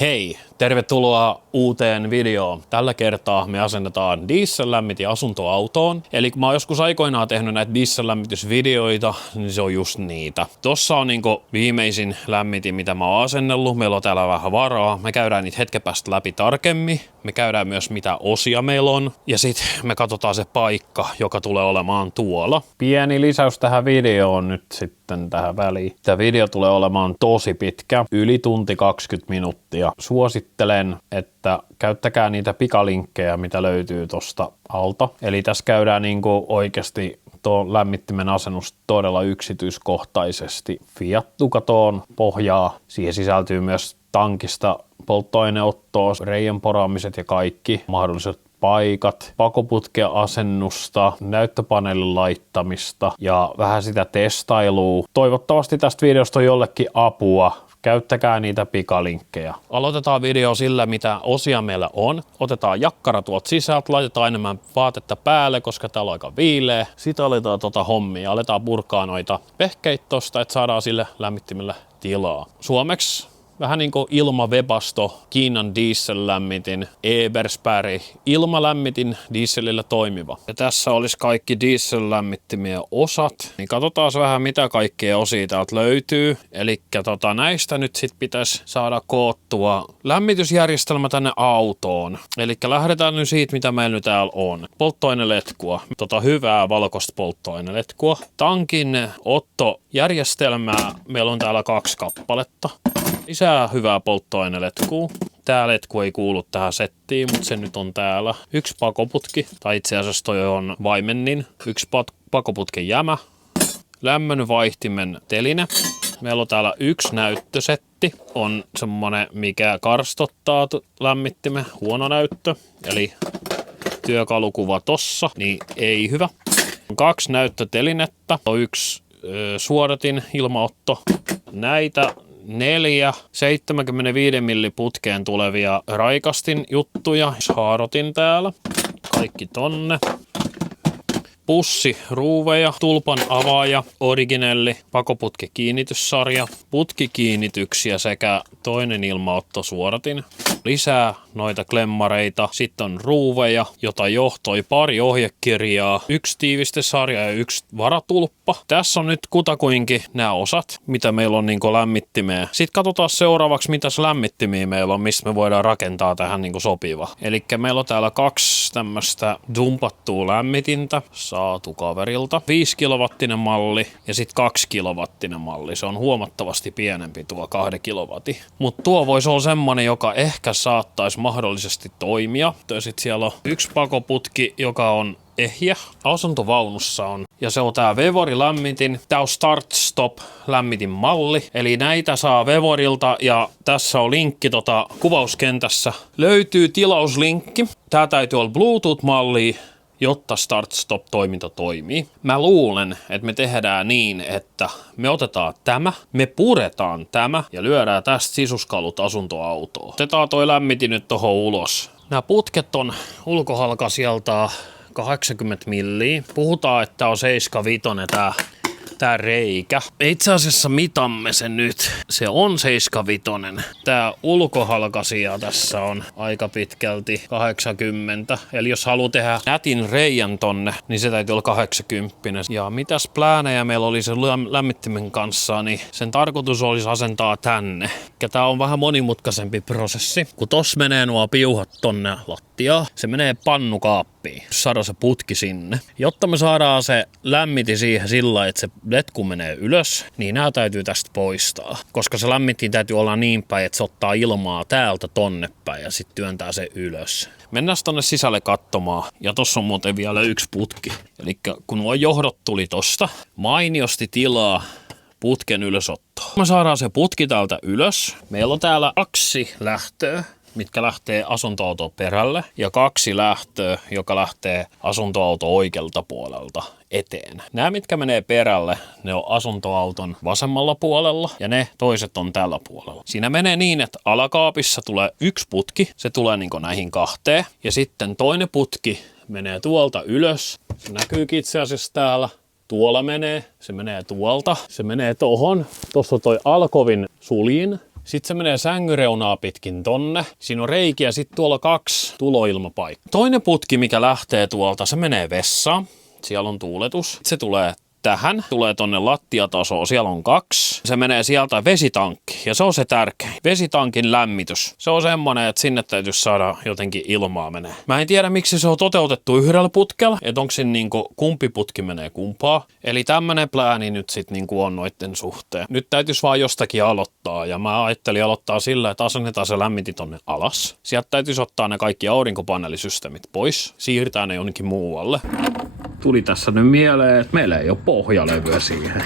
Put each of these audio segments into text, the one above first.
Hei, tervetuloa uuteen videoon. Tällä kertaa me asennetaan diesellämmitin asuntoautoon. Eli kun mä oon joskus aikoinaan tehnyt näitä diesellämmitysvideoita, niin se on just niitä. Tossa on niinku viimeisin lämmitin, mitä mä oon asennellut. Meillä on täällä vähän varaa. Me käydään niitä hetken päästä läpi tarkemmin. Me käydään myös mitä osia meillä on. Ja sit me katsotaan se paikka, joka tulee olemaan tuolla. Pieni lisäys tähän videoon nyt sitten tähän väliin. Tämä video tulee olemaan tosi pitkä, yli tunti 20 minuuttia. Suosittelen, että käyttäkää niitä pikalinkkejä, mitä löytyy tosta alta. Eli tässä käydään niinku oikeasti tuon lämmittimen asennus todella yksityiskohtaisesti. Fiat Ducatoon pohjaa. Siihen sisältyy myös tankista polttoaineottoa, reiän poraamiset ja kaikki mahdolliset paikat, pakoputken asennusta, näyttöpaneelin laittamista ja vähän sitä testailua. Toivottavasti tästä videosta on jollekin apua. Käyttäkää niitä pikalinkkejä. Aloitetaan video sillä, mitä osia meillä on. Otetaan jakkara tuolta sisältä, laitetaan enemmän vaatetta päälle, koska täällä on aika viileä. Sitten aletaan hommia. Aletaan purkaa noita pehkeitä tosta, että saadaan sille lämmittimelle tilaa. Suomeksi vähän niin kuin ilmawebasto, Kiinan diesellämmitin, Ebersberg, ilmalämmitin dieselillä toimiva. Ja tässä olisi kaikki diesellämmittimien osat. Niin katsotaan vähän mitä kaikkea osia täältä löytyy. Eli näistä nyt sit pitäisi saada koottua lämmitysjärjestelmä tänne autoon. Eli lähdetään nyt siitä mitä meillä nyt täällä on. Polttoaineletkua, hyvää valkoista polttoaineletkua. Tankin ottojärjestelmää meillä on täällä 2 kappaletta. Lisää hyvää polttoaineletkua. Tää letku ei kuulu tähän settiin, mutta se nyt on täällä. 1 pakoputki, tai itse asiassa toi on vaimennin. 1 pakoputken jämä. Lämmönvaihtimen teline. Meillä on täällä 1 näyttösetti. On semmonen, mikä karstottaa lämmittimen. Huono näyttö. Eli työkalukuva tossa, niin ei hyvä. 2 näyttötelinettä. On 1 suodatin ilmaotto. Näitä 4 75 milli putkeen tulevia raikastin juttuja. Haarotin täällä. Kaikki tonne. Pussi, ruuveja, tulpan avaaja, originelli, pakoputki kiinnityssarja, putkikiinnityksiä sekä toinen ilmaottosuodatin. Lisää noita klemmareita, sitten on ruuveja, jota johtoi 2 ohjekirjaa, 1 tiivistesarja ja 1 varatulppa. Tässä on nyt kutakuinkin nämä osat, mitä meillä on niinku lämmittimeen. Sitten katsotaan seuraavaksi, mitäs lämmittimiä meillä on, mistä me voidaan rakentaa tähän niinku sopiva. Eli meillä on täällä 2 tämmöistä dumpattua lämmitintä, saatu kaverilta. 5 kilowattinen malli ja sitten 2 kilowattinen malli. Se on huomattavasti pienempi tuo 2 kilowattin. Mutta tuo voisi olla semmonen, joka ehkä saattaisi mahdollisesti toimia. Sitten siellä on 1 pakoputki, joka on ehjä. Asuntovaunussa on. Ja se on tää Vevori-lämmitin. Tää on Start-Stop lämmitin malli. Eli näitä saa Vevorilta ja tässä on linkki kuvauskentässä. Löytyy tilauslinkki. Tää täytyy olla Bluetooth-malli, jotta Start-Stop-toiminta toimii. Mä luulen, että me tehdään niin, että me otetaan tämä, me puretaan tämä ja lyödään tästä sisuskalut asuntoautoon. Otetaan toi lämmitin nyt tohon ulos. Nämä putket on ulkohalkasijaltaan 80 milliä. Puhutaan, että on 75 tää reikä. Me itse asiassa mitamme sen nyt. Se on 75. Tää ulkohalkasija tässä on aika pitkälti 80. Eli jos haluaa tehdä nätin reijän tonne, niin se täytyy olla 80. Ja mitäs pläänejä meillä oli sen lämmittimen kanssa, niin sen tarkoitus olisi asentaa tänne. Ja tää on vähän monimutkaisempi prosessi. Kun tossa menee nuo piuhat tonne lattiaan, se menee pannukaappiin. Saadaan se putki sinne. Jotta me saadaan se lämmitin siihen sillä, että se letku menee ylös, niin nämä täytyy tästä poistaa. Koska se lämmitin täytyy olla niin päin, että se ottaa ilmaa täältä tonne päin ja sitten työntää se ylös. Mennään tonne sisälle katsomaan. Ja tossa on muuten vielä 1 putki. Eli kun nuo johdot tuli tosta, mainiosti tilaa putken ylösottoa. Me saadaan se putki täältä ylös. Meillä on täällä 2 lähtöä, mitkä lähtee asuntoauton perälle, ja 2 lähtöä, joka lähtee asuntoauton oikealta puolelta eteen. Nämä, mitkä menee perälle, ne on asuntoauton vasemmalla puolella, ja ne toiset on tällä puolella. Siinä menee niin, että alakaapissa tulee 1 putki, se tulee niin kuin näihin 2, ja sitten toinen putki menee tuolta ylös. Se näkyykin itse asiassa täällä. Tuolla menee, se menee tuolta, se menee tohon. Tuossa on toi alkovin suljin. Sitten se menee sängyreunaa pitkin tonne. Siinä on reikiä, sitten tuolla 2 tuloilmapaikkaa. Toinen putki, mikä lähtee tuolta, se menee vessaan. Siellä on tuuletus. Se tulee tähän, tulee tonne lattiatasoon, siellä on 2. Se menee sieltä vesitankki ja se on se tärkein. Vesitankin lämmitys. Se on semmonen, että sinne täytyisi saada jotenkin ilmaa menee. Mä en tiedä, miksi se on toteutettu yhdellä putkella, että onko siinä niinku kumpi putki menee kumpaa. Eli tämmönen plääni nyt sit niinku on noitten suhteen. Nyt täytyisi vaan jostakin aloittaa ja mä ajattelin aloittaa sillä, että asennetaan se lämmitin tonne alas. Sieltä täytyisi ottaa ne kaikki aurinkopaneelisysteemit pois, siirtää ne jonnekin muualle. Tuli tässä nyt mieleen, että meillä ei ole pohjalevyä siihen.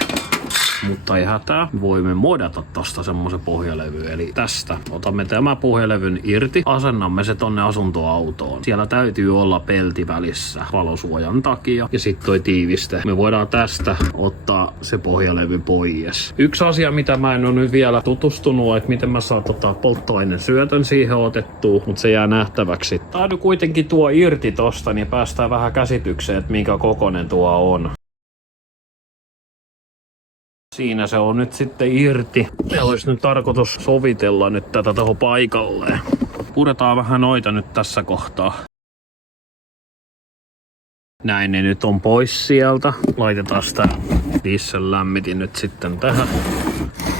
Mutta ei hätää, voimme modata tosta semmoisen pohjalevy. Eli tästä otamme tämän pohjalevyn irti, asennamme se tonne asuntoautoon. Siellä täytyy olla pelti välissä valosuojan takia. Ja sitten toi tiiviste. Me voidaan tästä ottaa se pohjalevy pois. Yksi asia, mitä mä en ole nyt vielä tutustunut, että miten mä saan polttoaineen syötön siihen otettua, mutta se jää nähtäväksi. Tää nyt kuitenkin tuo irti tosta, niin päästään vähän käsitykseen, että minkä kokoinen tuo on. Siinä se on nyt sitten irti. Ja olisi nyt tarkoitus sovitella nyt tätä tuohon paikalleen. Puretaan vähän noita nyt tässä kohtaa. Näin ne nyt on pois sieltä. Laitetaan sitä diesel lämmitin nyt sitten tähän.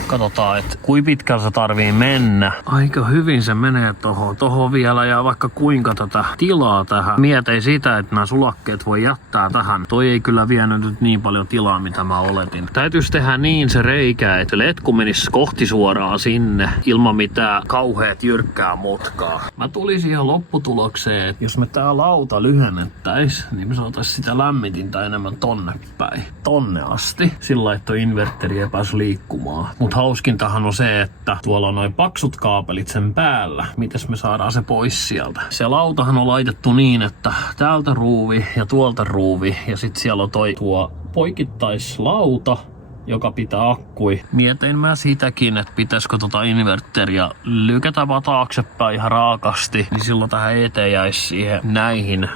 Katsotaan, että kuinka pitkällä se tarvii mennä. Aika hyvin se menee tohon vielä ja vaikka kuinka tätä tilaa tähän. Mietin sitä, että nämä sulakkeet voi jättää tähän. Toi ei kyllä vienyt nyt niin paljon tilaa, mitä mä oletin. Täytyisi tehdä niin se reikä, että letku menisi kohti suoraan sinne ilman mitään kauheat jyrkkää mutkaa. Mä tulin siihen lopputulokseen, että jos me tää lauta lyhennettäis, niin me saataisiin sitä lämmitintä enemmän tonne päin. Tonne asti. Sillä että inverteri ei päässyt liikkumaan. Mut hauskintahan on se, että tuolla on noin paksut kaapelit sen päällä. Mites me saadaan se pois sieltä? Se lautahan on laitettu niin, että täältä ruuvi ja tuolta ruuvi. Ja sit siellä on tuo poikittaislauta, joka pitää akkui. Mietin mä sitäkin, että pitäisikö inverteriä lykätä vaan taaksepäin ihan raakasti, niin silloin tähän eteen jäisi siihen näihin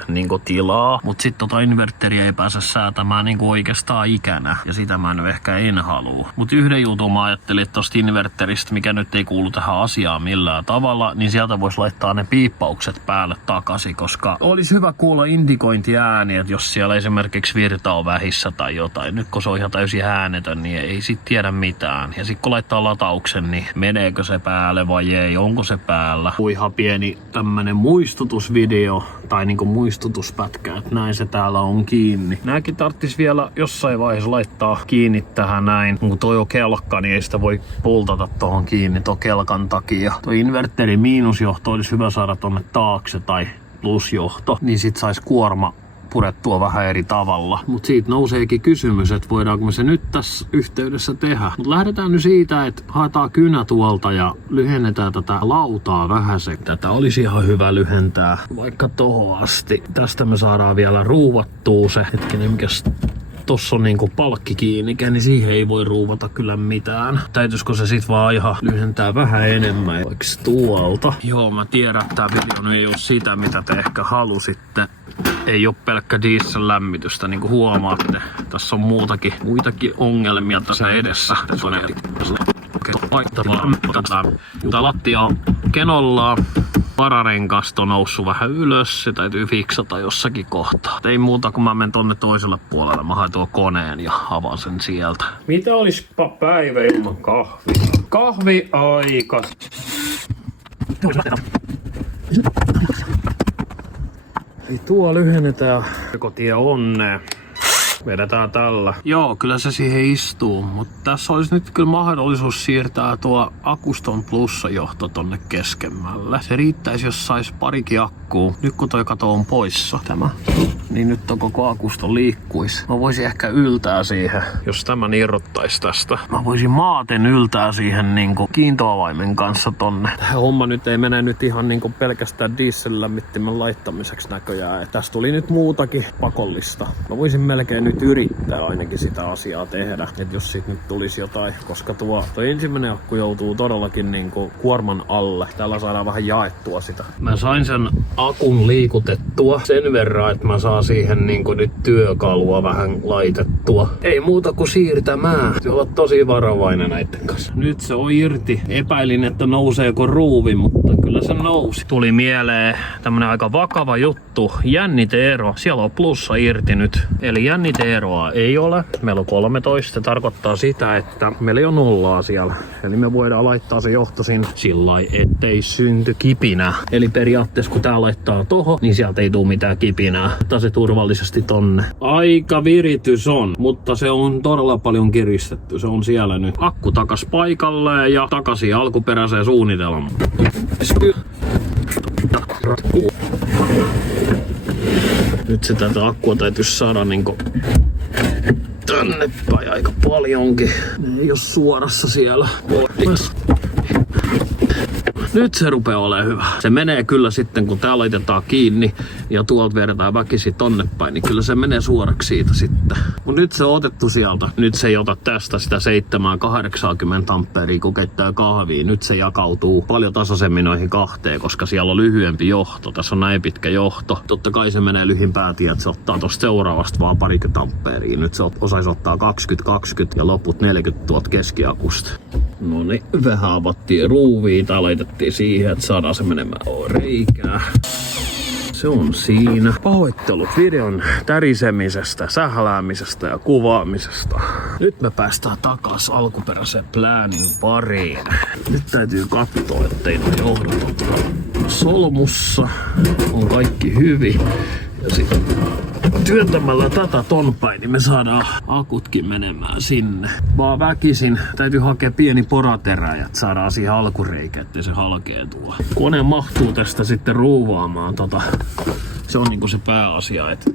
tilaa. Mut sit inverteriä ei pääse säätämään oikeastaan ikänä. Ja sitä mä ehkä en halua. Mut yhden jutun mä ajattelin, että tosta inverteristä, mikä nyt ei kuulu tähän asiaan millään tavalla, niin sieltä vois laittaa ne piippaukset päälle takaisin, koska olisi hyvä kuulla indikointiääni, että jos siellä esimerkiksi virta on vähissä tai jotain. Nyt kun se on ihan täysin äänetön, niin ei sit tiedä mitään. Ja sit kun laittaa latauksen, niin meneekö se päälle vai ei, onko se päällä. Ihan pieni tämmönen muistutusvideo tai muistutuspätkä, että näin se täällä on kiinni. Nääkin tarttis vielä jossain vaiheessa laittaa kiinni tähän näin. Kun toi on kelkka, niin ei sitä voi pultata tohon kiinni ton kelkan takia. Toi inverterin miinusjohto olisi hyvä saada tonne taakse tai plusjohto, niin sit sais kuorma purettua vähän eri tavalla. Mut siitä nouseekin kysymys, että voidaanko me se nyt tässä yhteydessä tehdä. Mut lähdetään nyt siitä, että haetaan kynä tuolta ja lyhennetään tätä lautaa vähäsen. Tätä olisi ihan hyvä lyhentää vaikka tohon asti. Tästä me saadaan vielä ruuvattua se. Hetkinen, mikäs tossa on palkki kiinni, niin siihen ei voi ruuvata kyllä mitään. Täytyisikö se sit vaan ihan lyhentää vähän enemmän, vaikka tuolta. Joo, mä tiedän, että tää video ei ole sitä, mitä te ehkä halusitte. Ei oo pelkkä diesel-lämmitystä, niin kuin huomaatte. Tässä on muitakin ongelmia tässä edessä. Tää lattia on kenollaa. Vararenkasta on noussut vähän ylös, se täytyy fiksata jossakin kohtaa. Ei muuta, kun mä menen tonne toiselle puolelle. Mä haen tuon koneen ja avaan sen sieltä. Mitä olispa päivä ilman kahvia? Kahviaika! Eli tuo lyhennetään kotia onneen. Vedetään tällä. Joo, kyllä se siihen istuu, mutta tässä olisi nyt kyllä mahdollisuus siirtää tuo akuston plussajohto tonne keskemmälle. Se riittäisi, jos sais parikin akkuu. Nyt kun toi kato on poissa, tämä, niin nyt on koko akusto liikkuisi. Mä voisin ehkä yltää siihen, jos tämän irrottaisi tästä. Mä voisin maaten yltää siihen kiintoavaimen kanssa tonne. Tämä homma nyt ei mene nyt ihan pelkästään diesel-lämmittimen laittamiseksi näköjään. Et tässä tuli nyt muutakin pakollista. Mä voisin melkein nyt yrittää ainakin sitä asiaa tehdä, että jos siitä nyt tulisi jotain, koska tuo ensimmäinen akku joutuu todellakin kuorman alle. Täällä saadaan vähän jaettua sitä. Mä sain sen akun liikutettua sen verran, että mä saan saa siihen niinku nyt työkalua vähän laitettua. Ei muuta kuin siirtämään. Se on tosi varovainen näitten kanssa. Nyt se on irti. Epäilin, että nouseeko ruuvi, mutta kyllä se nousi. Tuli mieleen tämmönen aika vakava juttu. Jänniteero. Siellä on plussa irti nyt. Eli jänniteeroa ei ole. Meillä on 13. Se tarkoittaa sitä, että meillä ei ole nollaa siellä. Eli me voidaan laittaa se johtosin sillai, ettei synty kipinää. Eli periaatteessa kun tää laittaa toho, niin sieltä ei tule mitään kipinää. Ottaa se turvallisesti tonne. Aika viritys on, mutta se on todella paljon kiristetty. Se on siellä nyt. Akku takas paikalleen ja takaisin alkuperäiseen suunnitelmaan. Nyt se tätä akkua täytyisi saada niinku tänne päin aika paljonkin. Ei oo suorassa siellä. Nyt se rupeaa olemaan hyvä. Se menee kyllä sitten, kun tää laitetaan kiinni ja tuolta vedetään väkisin tonne päin, niin kyllä se menee suoraksi siitä sitten. Kun nyt se on otettu sieltä, nyt se ei ota tästä sitä 780 amperia, kun keittää kahvia. Nyt se jakautuu paljon tasaisemmin noihin kahteen, koska siellä on lyhyempi johto. Tässä on näin pitkä johto. Totta kai se menee lyhimpään tie, että se ottaa tosta seuraavasta vaan 20 amperia. Nyt se osaisi ottaa 20-20 ja loput 40 tuolta keskiakusta. No niin, vähän avattiin ruuvia tai laitettiin siihen, että saadaan se menemään reikää. Se on siinä. Pahoittelut videon tärisemisestä, sähläämisestä ja kuvaamisesta. Nyt me päästään takas alkuperäisen pläänin pariin. Nyt täytyy katsoa, ettei nuo johdot ole solmussa. On kaikki hyvin. Ja sitten työntämällä tätä ton päin, niin me saadaan akutkin menemään sinne. Vaan väkisin täytyy hakea pieni poraterä, että saadaan siihen alkureikä, ettei se halkee tuo. Kone mahtuu tästä sitten ruuvaamaan Se on niinku se pääasia, että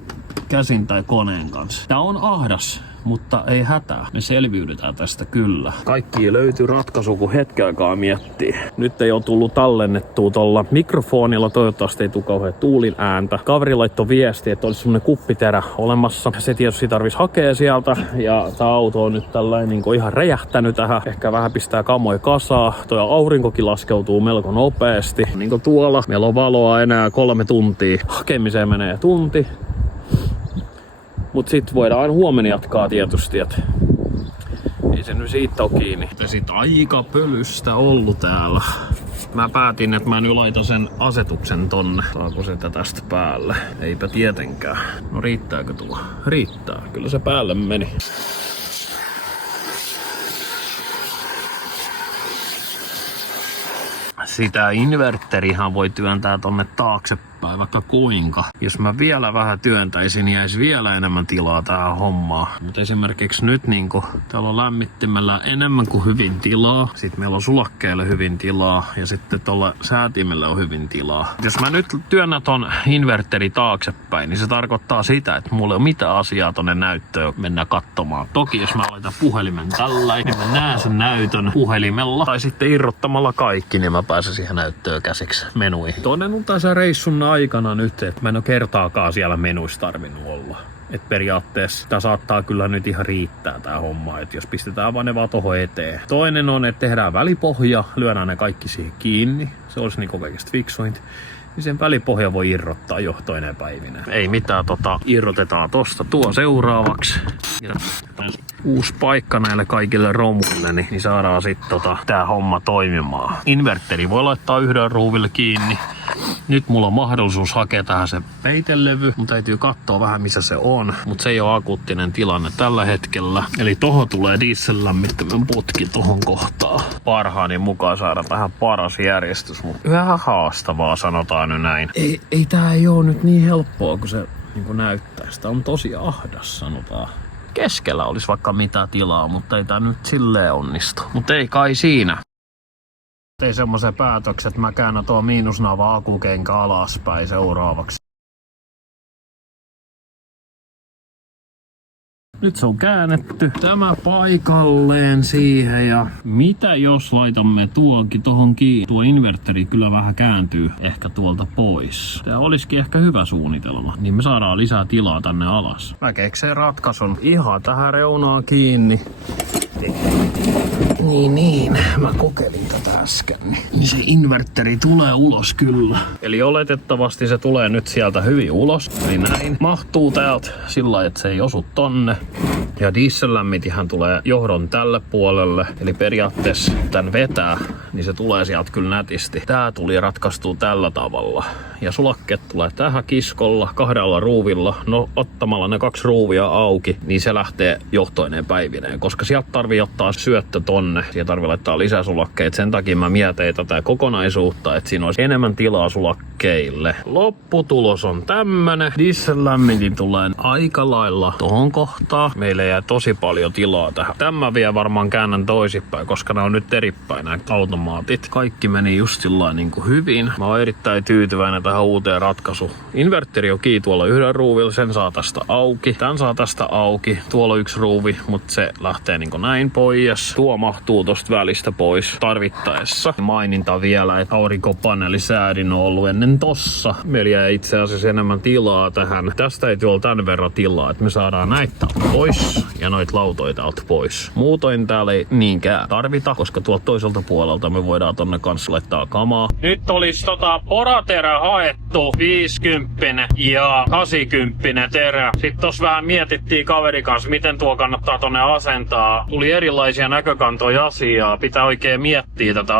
käsin tai koneen kanssa. Tää on ahdas, mutta ei hätää. Me selviydytään tästä kyllä. Kaikki löytyy ratkaisu, kun hetken aikaa miettii. Nyt ei ole tullut tallennettua tuolla mikrofonilla. Toivottavasti ei tule kauhean tuulin ääntä. Kaveri laittoi viesti, että olisi semmonen kuppiterä olemassa. Se tietysti tarvitsisi hakea sieltä. Ja tää auto on nyt tällainen niin ihan räjähtänyt tähän. Ehkä vähän pistää kamoja kasaa. Toi aurinkokin laskeutuu melko nopeasti. Niin kuin tuolla. Meillä on valoa enää 3 tuntia. Hakemiseen menee tunti. Mut sit voidaan aina huomenna jatkaa tietysti, et ei se nyt siitä ole kiinni. Sit aika pölystä ollut täällä. Mä päätin, että mä nyt laitan sen asetuksen tonne. Saako sitä tästä päälle? Eipä tietenkään. No riittääkö tuo? Riittää. Kyllä se päälle meni. Sitä inverterihan voi työntää tonne taaksepäin vaikka kuinka. Jos mä vielä vähän työntäisin, niin jäisi vielä enemmän tilaa tähän hommaan. Mutta esimerkiksi nyt niinku, täällä on lämmittimellä enemmän kuin hyvin tilaa. Sitten meillä on sulakkeelle hyvin tilaa ja sitten tuolla säätimellä on hyvin tilaa. Jos mä nyt työnnän ton inverteri taaksepäin, niin se tarkoittaa sitä, että mulla ei ole mitään asiaa tonne näyttöön mennä katsomaan. Toki jos mä laitan puhelimen tällain, niin mä näen sen näytön puhelimella. Tai sitten irrottamalla kaikki, niin mä pääsen siihen näyttöön käsiksi menuihin. Toinen on tässä reissun aikana nyt, että mä en ole kertaakaan siellä menuissa tarvinnut olla. Et periaatteessa tää saattaa kyllä nyt ihan riittää tää homma, että jos pistetään vaan ne vaan tohon eteen. Toinen on, että tehdään välipohja, lyödään ne kaikki siihen kiinni. Se olisi niinku kaikista fiksuinta. Niin sen välipohja voi irrottaa johtoineen päivinä. Ei mitään, irrotetaan tosta tuo seuraavaksi. Ja uusi paikka näille kaikille romuille, niin saadaan sitten tää homma toimimaan. Inverteri voi laittaa yhden ruuville kiinni. Nyt mulla on mahdollisuus hakea tähän se peitelevy. Mun täytyy katsoa vähän missä se on. Mutta se ei ole akuuttinen tilanne tällä hetkellä. Eli tohon tulee diesellämmittimen putki tohon kohtaan. Parhaani mukaan saada tähän paras järjestys. Mutta vähän haastavaa sanotaan nyt näin. Ei tää ei oo nyt niin helppoa kuin se niin näyttää. Sitä on tosi ahdas sanotaan. Keskellä olisi vaikka mitä tilaa, mutta ei tää nyt silleen onnistu. Mutta ei kai siinä. Tein semmoisen päätöksen, että mä käännän tuo miinusnaava akukenkä alaspäin seuraavaksi. Nyt se on käännetty. Tämä paikalleen siihen ja mitä jos laitamme tuonkin tohon kiinni? Tuo inverteri kyllä vähän kääntyy ehkä tuolta pois. Tää olisikin ehkä hyvä suunnitelma. Niin me saadaan lisää tilaa tänne alas. Mä kekseen ratkaisun. Ihan tähän reunaan kiinni. Niin. Mä kokeilin tätä äsken. Niin se inverteri tulee ulos kyllä. Eli oletettavasti se tulee nyt sieltä hyvin ulos. Eli näin. Mahtuu täältä sillä lailla, että se ei osu tonne. Ja diesellämmitihän tulee johdon tälle puolelle. Eli periaatteessa tän vetää, niin se tulee sieltä kyllä nätisti. Tää tuli ratkaistua tällä tavalla. Ja sulakkeet tulee tähän kiskolla, 2 ruuvilla. No ottamalla ne 2 ruuvia auki, niin se lähtee johtoineen päivineen. Koska sieltä tarvii ottaa syöttö tonne. Siihen tarvii laittaa lisää sulakkeita. Sen takia mä mietin tätä kokonaisuutta, että siinä olisi enemmän tilaa sulakkeille. Lopputulos on tämmönen. Diesellämmitin tulee aika lailla tohon kohtaan. Meille jää tosi paljon tilaa tähän. Tämä vielä varmaan käännän toisinpäin, koska nämä on nyt eripäin nämä automaatit. Kaikki meni just sillain niin kuin hyvin. Mä oon erittäin tyytyväinen tähän uuteen ratkaisuun. Inverteri on kiinni tuolla 1 ruuvilla, sen saa tästä auki. Tän saa tästä auki. Tuolla 1 ruuvi, mutta se lähtee niin kuin näin pois. Tuo mahtuu tosta välistä pois tarvittaessa. Maininta vielä, että aurinkopaneelisäädin on ollut ennen tossa. Meillä jää itse asiassa enemmän tilaa tähän. Tästä ei tuolla tän verran tilaa, että me saadaan näitä pois ja noita lautoita alta pois. Muutoin täällä ei niinkään tarvita, koska tuolta toiselta puolelta me voidaan tonne kanssa laittaa kamaa. Nyt olisi poraterä haettu 50 ja 80 terä. Sitten tossa vähän mietittiin kaverin kanssa, miten tuo kannattaa tonne asentaa. Tuli erilaisia näkökantoja asiaa. Pitää oikein miettiä tätä,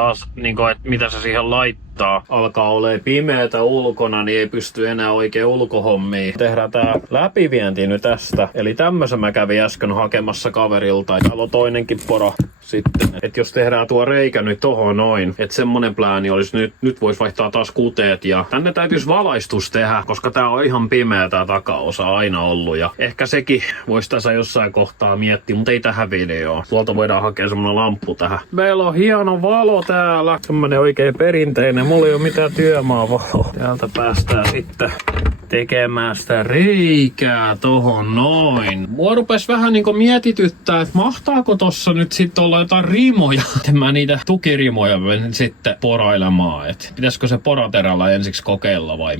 että mitä se siihen laittaa. Alkaa olemaan pimeätä ulkona, niin ei pysty enää oikein ulkohommiin. Tehdään tää läpivienti nyt tästä. Eli tämmösen mä kävin äsken hakemassa kaverilta. Täällä on toinenkin pora sitten. Että jos tehdään tuo reikä nyt tohon noin, että semmonen plääni olisi nyt vois vaihtaa taas kuteet. Ja tänne täytyisi valaistus tehdä, koska tää on ihan pimeä tää takaosa aina ollut. Ja ehkä sekin voisi tässä jossain kohtaa miettiä, mutta ei tähän videoon. Tuolta voidaan hakea semmonen lamppu tähän. Meillä on hieno valo täällä. Semmonen oikein perinteinen. Mulla ei ole mitään työmaavaloa. Täältä päästään sitten tekemään sitä reikää tohon noin. Mua rupes vähän niinku mietityttää, että mahtaako tossa nyt sitten olla jotain rimoja. Mä niitä tukirimoja menen sitten porailemaan. Et pitäisikö se poraterällä ensiksi kokeilla vai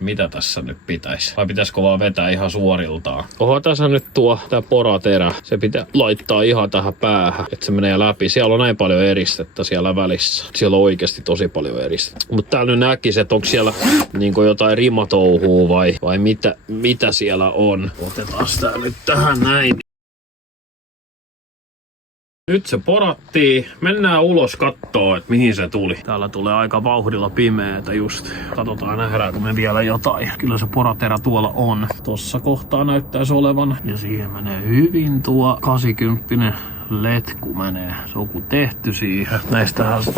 mitä tässä nyt pitäisi? Vai pitäisikö vaan vetää ihan suoriltaan? Oho, tässä nyt tää poraterä. Se pitää laittaa ihan tähän päähän, että se menee läpi. Siellä on näin paljon eristettä siellä välissä. Siellä on oikeasti tosi paljon eristettä. Mutta täällä nyt näkisi, että onko siellä niinku jotain rimatouhua vai mitä siellä on. Otetaan tää nyt tähän näin. Nyt se porattiin. Mennään ulos kattoo, että mihin se tuli. Täällä tulee aika vauhdilla pimeätä just. Katsotaan, nähdäänkö me vielä jotain. Kyllä se poraterä tuolla on. Tossa kohtaa näyttäisi olevan. Ja siihen menee hyvin tuo 80 letku menee. Se on kun tehty siihen.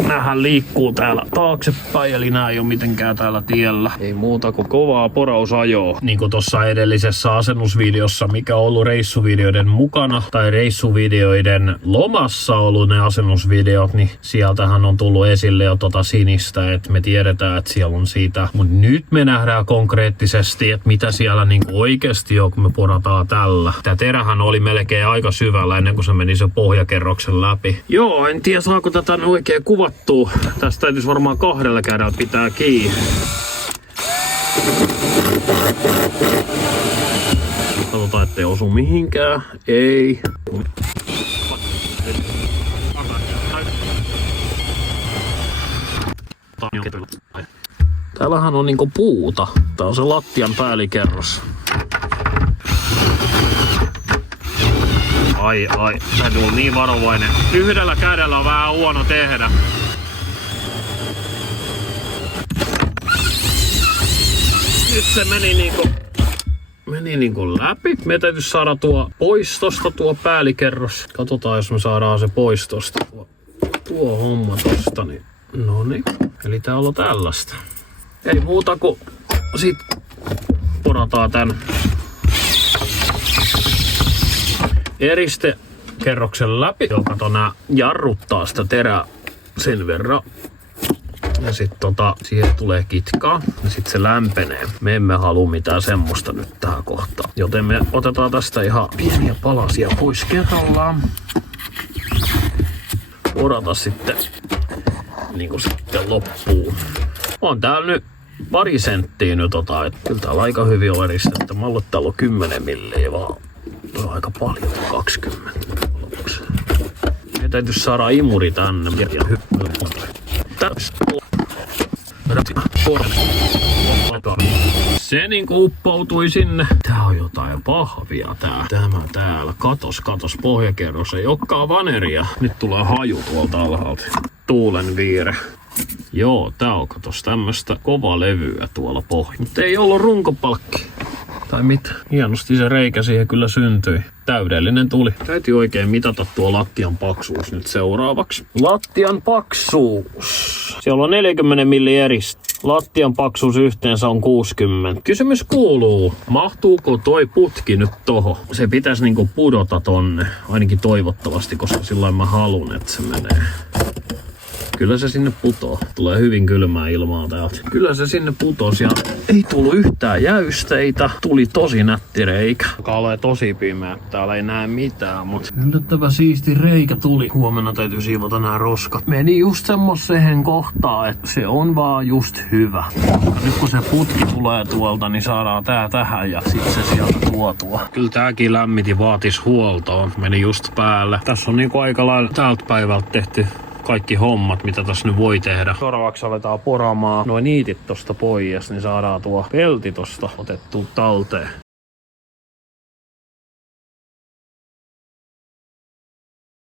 Nämähän liikkuu täällä taaksepäin, eli nää ei ole mitenkään täällä tiellä. Ei muuta kuin kovaa porausajoa. Niin kuin tuossa edellisessä asennusvideossa, mikä on ollut reissuvideoiden mukana, tai reissuvideoiden lomassa ollut ne asennusvideot, niin sieltähän on tullut esille jo sinistä, että me tiedetään, että siellä on siitä. Mutta nyt me nähdään konkreettisesti, että mitä siellä niinku oikeasti on, kun me porataan tällä. Tää terähän oli melkein aika syvällä ennen kuin se meni se pohjakerroksen läpi. Joo, en tiedä saako tätä oikein kuvattua. Tästä täytyisi varmaan 2 kädellä pitää kiinni. Katsotaan, ettei osu mihinkään. Ei. Täällähän on niinku puuta. Tää on se lattian päällikerros. Ai, täytyy olla niin varovainen. 1 kädellä on vähän huono tehdä. Nyt se meni niinku läpi. Meidän täytyisi saada tuo pois tosta, tuo päällikerros. Katsotaan, jos me saadaan se pois tosta. Tuo homma tosta, niin noniin. Eli tää on tällaista. Ei muuta kuin sit porataan tän eristekerroksen läpi, joka nää jarruttaa sitä terää sen verran. Ja sit siihen tulee kitkaa ja sit se lämpenee. Me emme halua mitään semmoista nyt tähän kohtaan. Joten me otetaan tästä ihan pieniä palasia pois kerrallaan. Porata sitten niinku sitten loppuun. On täällä nyt pari senttiä nyt kyllä täällä aika hyvin on eristettä. Mä luulen, että täällä on 10 milliä vaan. Toi on aika paljon, 20. Meidän täytyisi saada imuri tänne. Se niinku uppoutui sinne. Tää on jotain pahvia tää. Tämä täällä. Katos pohjakerros. Ei olekaan vaneria. Nyt tulee haju tuolta alhaalta. Tuulen viire. Joo, tää on katos tämmöstä kova levyä tuolla pohjalla. Mutta ei ollut runkopalkki. Tai mitä? Hienosti se reikä siihen kyllä syntyi. Täydellinen tuli. Täytyy oikein mitata tuo lattian paksuus nyt seuraavaksi. Lattian paksuus. Siellä on 40 milli eristä. Lattian paksuus yhteensä on 60. Kysymys kuuluu, mahtuuko toi putki nyt tohon? Se pitäisi niinku pudota tonne. Ainakin toivottavasti, koska silloin mä haluun, että se menee. Kyllä se sinne putoo. Tulee hyvin kylmää ilmaa täältä. Kyllä se sinne putosi ja ei tullut yhtään jäysteitä. Tuli tosi nätti reikä. Alkaa olla tosi pimeä. Täällä ei näe mitään, mutta yllättävän siisti reikä tuli. Huomenna täytyy siivota nämä roskat. Meni just semmoseen kohtaan, että se on vaan just hyvä. Nyt kun se putki tulee tuolta, niin saadaan tää tähän ja sit se sieltä tuotua. Kyllä tääkin lämmiti vaatis huoltoon. Meni just päälle. Tässä on niinku aika lailla tältä päivältä tehty kaikki hommat, mitä tässä nyt voi tehdä. Seuraavaksi aletaan poramaan noin niitit tosta pois, niin saadaan tuo pelti tosta otettua talteen.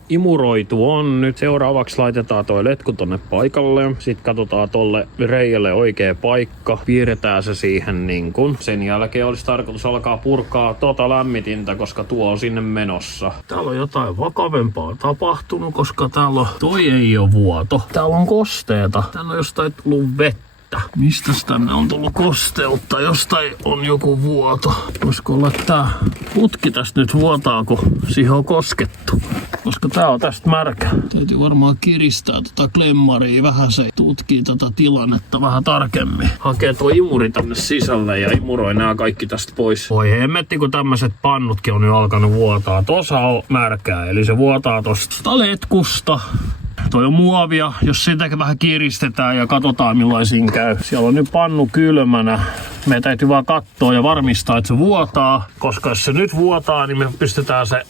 Imuroitu on nyt. Seuraavaksi laitetaan toi letku tonne paikalle. Sitten katsotaan tolle reijälle oikea paikka. Piirretään se siihen niinkun. Sen jälkeen olisi tarkoitus alkaa purkaa lämmitintä, koska tuo on sinne menossa. Täällä on jotain vakavempaa tapahtunut, koska täällä on... Toi ei oo vuoto. Täällä on kosteeta. Tänne on jostain tullut vettä. Mistäs tänne on tullut kosteutta? Jostain on joku vuoto. Voisiko olla tää putki tästä nyt vuotaa, kun siihen on koskettu? Koska tää on tästä märkä. Täytyy varmaan kiristää klemmaria vähän, se tutkii tätä tilannetta vähän tarkemmin. Hakee tuo imuri tänne sisälle ja imuroi nää kaikki tästä pois. Voi hemmetti, kun tämmöset pannutkin on nyt alkanut vuotaa. Tossa on märkää, eli se vuotaa tosta letkusta. Toi on muovia, jos sitä vähän kiristetään ja katsotaan millaisiin käy. Siellä on nyt pannu kylmänä. Meidän täytyy vaan katsoa ja varmistaa, että se vuotaa. Koska jos se nyt vuotaa, niin me pystytään se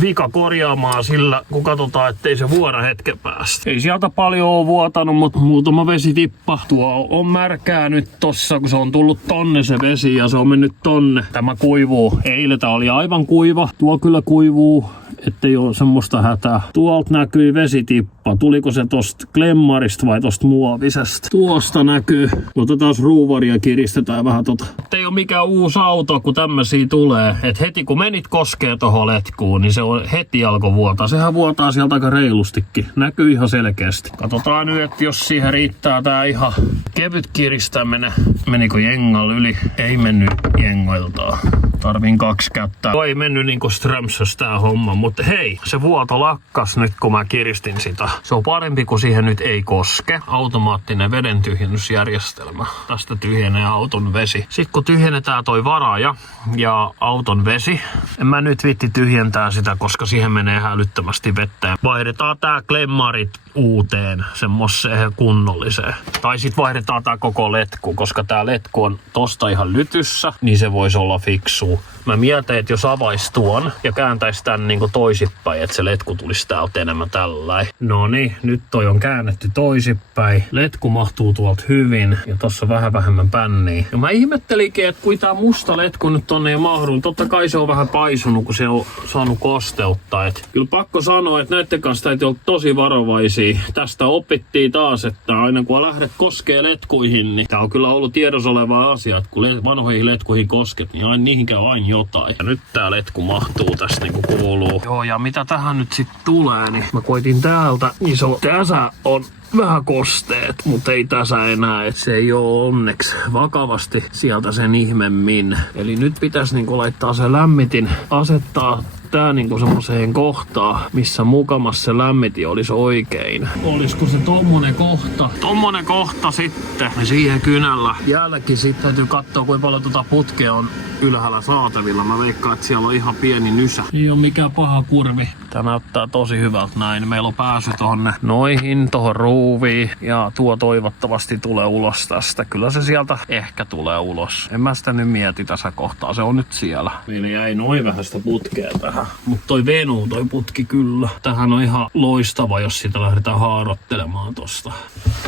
vika korjaamaan sillä, kun katsotaan, ettei se vuoda hetken päästä. Ei sieltä paljon ole vuotanut, mutta muutama vesitippa. Tuo on märkää nyt tossa, kun se on tullut tonne se vesi ja se on mennyt tonne. Tämä kuivuu. Eilen tää oli aivan kuiva. Tuo kyllä kuivuu, ettei ole semmoista hätää. Tuolta näkyy vesitippa. Tuliko se tosta klemmarista vai tosta muovisesta? Tuosta näkyy. Otetaan ruuvaria ja kiristetään vähän tota. Ei ole mikään uusi auto, kun tämmösiä tulee. Et heti kun menit koskee tohon letkuun, niin se on heti alkoi vuotaa. Sehän vuotaa sieltä aika reilustikin. Näkyy ihan selkeästi. Katsotaan nyt, että jos siihen riittää tää ihan kevyt kiristäminen. Menikö jengal yli? Ei mennyt jengoiltaan. Tarvin 2 kättä. Ei mennyt niinku Strömsös tää homma, mutta hei, se vuoto lakkas nyt kun mä kiristin sitä. Se on parempi kun siihen nyt ei koske. Automaattinen veden tyhjennysjärjestelmä. Tästä tyhjenee auton vesi. Sitten kun tyhjennetään toi varaaja ja auton vesi, en mä nyt viitti tyhjentää sitä, koska siihen menee hälyttömästi vettä. Vaihdetaan tää klemmarit uuteen, semmoseen kunnolliseen. Tai sit vaihdetaan tää koko letku, koska tää letku on tosta ihan lytyssä, niin se voisi olla fiksu. Mä mietin, että jos avais tuon ja kääntäis tän niinku toisinpäin, että se letku tulisi täältä enemmän tälläin. No niin, nyt toi on käännetty toisinpäin. Letku mahtuu tuolta hyvin ja tossa vähän vähemmän pänniä. Ja mä ihmettelikin, että kun tää musta letku nyt tonne ei mahdu, totta kai se on vähän paisunut, kun se on saanut kosteutta. Et kyllä pakko sanoa, että näitten kanssa täytyy olla tosi varovaisia. Tästä opittiin taas, että aina kun lähdet koskee letkuihin, niin tää on kyllä ollut tiedossa oleva asia, että kun vanhoihin letkuihin kosket, niin aina niihin käy aina jotain. Ja nyt tää letku mahtuu tässä niinku kuuluu. Joo, ja mitä tähän nyt sit tulee, niin mä koitin täältä. Iso tässä on vähän kosteet, mutta ei tässä enää, että se ei oo onneksi vakavasti sieltä sen ihmemmin. Eli nyt pitäisi niinku laittaa se lämmitin, asettaa tää niinku semmoseen kohtaan, missä mukamas se lämmitin olisi oikein. Olisiko se tommonen kohta? Tommonen kohta sitten. Ja siihen kynällä. Jälläkin sitten täytyy katsoa, kuinka paljon tuota putkea on ylhäällä saatavilla. Mä veikkaan, että siellä on ihan pieni nysä. Ei oo mikään paha kurvi. Tää näyttää tosi hyvältä näin. Meillä on pääsy tonne noihin, tohon ruuviin. Ja tuo toivottavasti tulee ulos tästä. Kyllä se sieltä ehkä tulee ulos. En mä sitä nyt mieti tässä kohtaa. Se on nyt siellä. Meillä jäi noin vähän sitä putkea tähän. Mutta toi venuu toi putki kyllä. Tähän on ihan loistava, jos sitä lähdetään haarottelemaan tosta.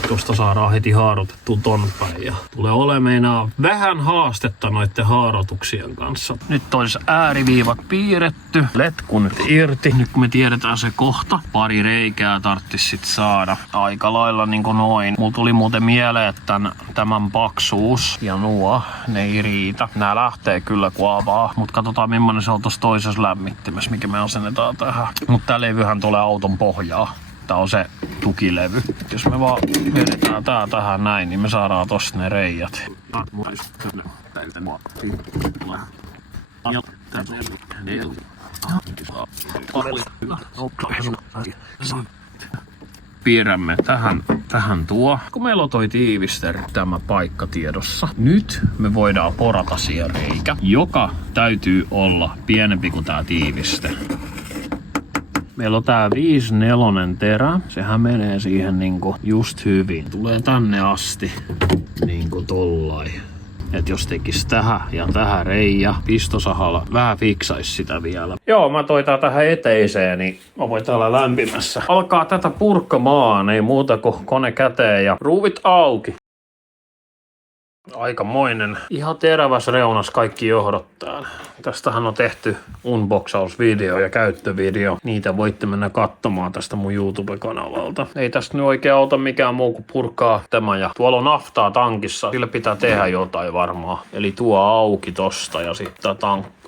Tosta saadaan heti haarotettua ton päin. Ja tulee olemaan vähän haastetta noitten haarotuksien kanssa. Nyt olisi ääriviivat piirretty. Letku nyt irti. Nyt kun me tiedetään se kohta, pari reikää tarttis sit saada. Aika lailla niinku noin. Mulla tuli muuten mieleen, että tämän paksuus ja nuo, ne ei riitä. Nää lähtee kyllä kun avaa. Mut katsotaan millainen se on tossa toisessa lämmittimessä, mikä me asennetaan tähän. Mut tää levyhän tulee auton pohjaa. Tää on se tukilevy. Jos me vaan vedetään tää tähän näin, niin me saadaan tosta ne reijät. Piirrämme tähän tuo. Kun meillä on toi tiivisteri, tämä paikka tiedossa. Nyt me voidaan porata siihen reikä, joka täytyy olla pienempi kuin tää tiiviste. Meillä on tää 5/4 terä. Sehän menee siihen niinku just hyvin. Tulee tänne asti. Niinku tollain. Et jos tekis tähän ja tähän reijä pistosahalla, vähän fiksais sitä vielä. Joo, mä toitaan tähän eteiseen, niin mä voin täällä lämpimässä. Alkaa tätä purkamaan, ei muuta kuin kone käteen ja ruuvit auki. Aikamoinen. Ihan teräväs reunas kaikki johdot täällä. Tästähän on tehty unboxausvideo ja käyttövideo. Niitä voitte mennä katsomaan tästä mun YouTube-kanavalta. Ei tästä nyt oikein auta mikään muu kuin purkaa tämä. Ja tuolla on naftaa tankissa. Sillä pitää tehdä jotain varmaan. Eli tuo auki tosta ja sitten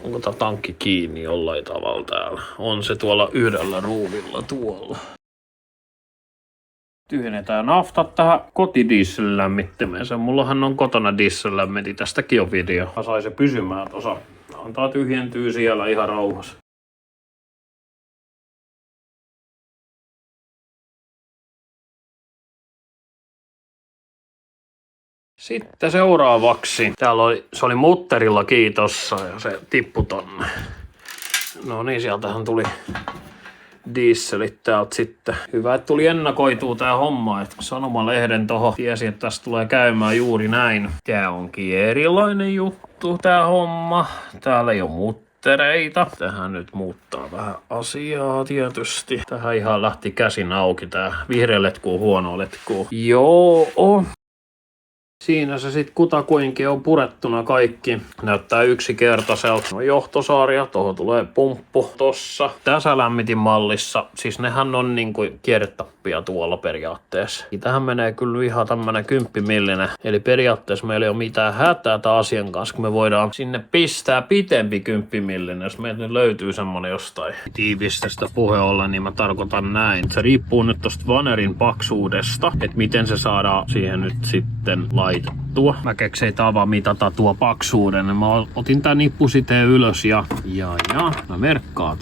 onko tää tankki kiinni jollain tavalla täällä. On se tuolla yhdellä ruuvilla tuolla. Tyhjennetään naftat tähän kotidiesellämmittimeen. Mullahan on kotona diesellämmitin. Tästäkin on video. Mä sain se pysymään tuossa. Antaa tyhjentyy siellä ihan rauhassa. Sitten seuraavaksi. Se oli mutterilla kiitossa ja se tippui tonne. No niin, sieltähän tuli dieselit täältä sitten. Hyvä, että tuli ennakoitua tää homma, että sanomalehden toho tiesi, että tästä tulee käymään juuri näin. Tää onkin erilainen juttu tää homma. Täällä ei oo muttereita. Tähän nyt muuttaa vähän asiaa tietysti. Tähän ihan lähti käsin auki tää vihreä letku on huono letku. Joo. Siinä se sit kutakuinkin on purettuna kaikki. Näyttää yksinkertaiselta. No johtosarja, tuohon tulee pumppu tossa. Tässä lämmitin mallissa, siis nehän on niinku kierretappia tuolla periaatteessa. Tähän menee kyllä ihan tämmönen 10 millinen. Eli periaatteessa meillä ei ole mitään hätää tämän asian kanssa, kun me voidaan sinne pistää pitempi 10 millinen. Jos meiltä nyt löytyy semmonen jostain tiivistestä puhe olla, niin mä tarkoitan näin. Se riippuu nyt tosta vanerin paksuudesta, että miten se saadaan siihen nyt sitten laitettua. Mä keksin tavan mitata tuo paksuuden. Mä otin tän nippusiteen ylös ja mä merkkaan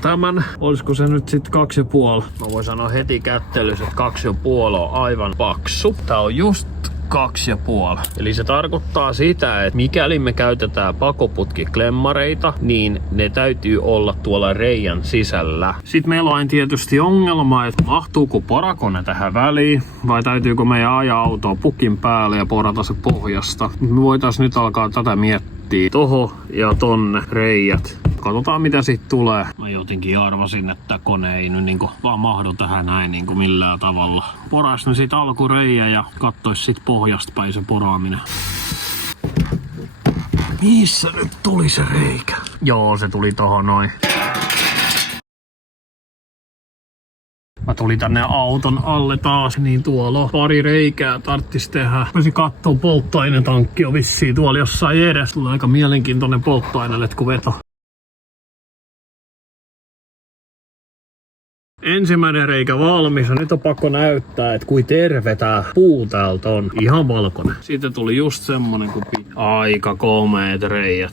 tämän. Olisiko se nyt sit 2,5? Mä voin sanoa heti kättelys, että 2,5 on aivan paksu. Tää on just 2,5. Eli se tarkoittaa sitä, että mikäli me käytetään pakoputkiklemmareita, niin ne täytyy olla tuolla reijän sisällä. Sitten meillä on tietysti ongelma, että mahtuuko porakone tähän väliin, vai täytyykö meidän ajaa autoa pukin päälle ja porata se pohjasta. Me voitaisiin nyt alkaa tätä miettiä. Toho ja tonne reijät. Katsotaan mitä siitä tulee. Mä jotenkin arvasin, että kone ei nyt niinku vaan mahdu tähän näin niinku millään tavalla. Porais ne sit alkureijä ja kattois sit pohjasta päin se poraaminen. Missä nyt tuli se reikä? Joo, se tuli tohon noin. Mä tulin tänne auton alle taas, niin tuolla on pari reikää tarttis tehdä. Voisin kattoo, polttoainetankki on vissiin tuolla jossain edessä. Tulee aika mielenkiintoinen polttoaineletku veto. Ensimmäinen reikä valmis ja nyt on pakko näyttää, että kui terve tää puu täältä on. Ihan valkoinen. Siitä tuli just semmonen kuin aika komeet reijät.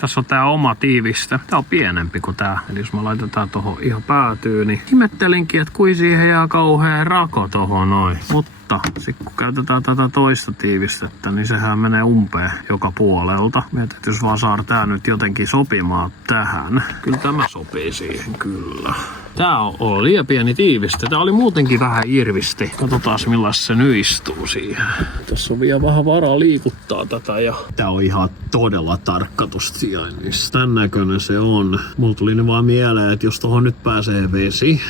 Tässä on tää oma tiiviste. Tää on pienempi kuin tää. Eli jos mä laitetaan tohon ihan päätyyn, niin ihmettelinkin, että kui siihen jää kauhea rako tohon noin. Mutta sit kun käytetään tätä toista tiivistettä, niin sehän menee umpeen joka puolelta. Meidän täytyisi vaan saada tää nyt jotenkin sopimaan tähän. Kyllä tämä sopii siihen, kyllä. Tää on liian pieni tiiviste. Tää oli muutenkin vähän irvisti. Katsotaan millaista se nyt istuu siihen. Tässä on vielä vähän varaa liikuttaa tätä. Ja tää on ihan todella tarkka tosta sijainnista. Tän näköinen se on. Mulla tuli ne vaan mieleen, että jos tohon nyt pääsee vesi,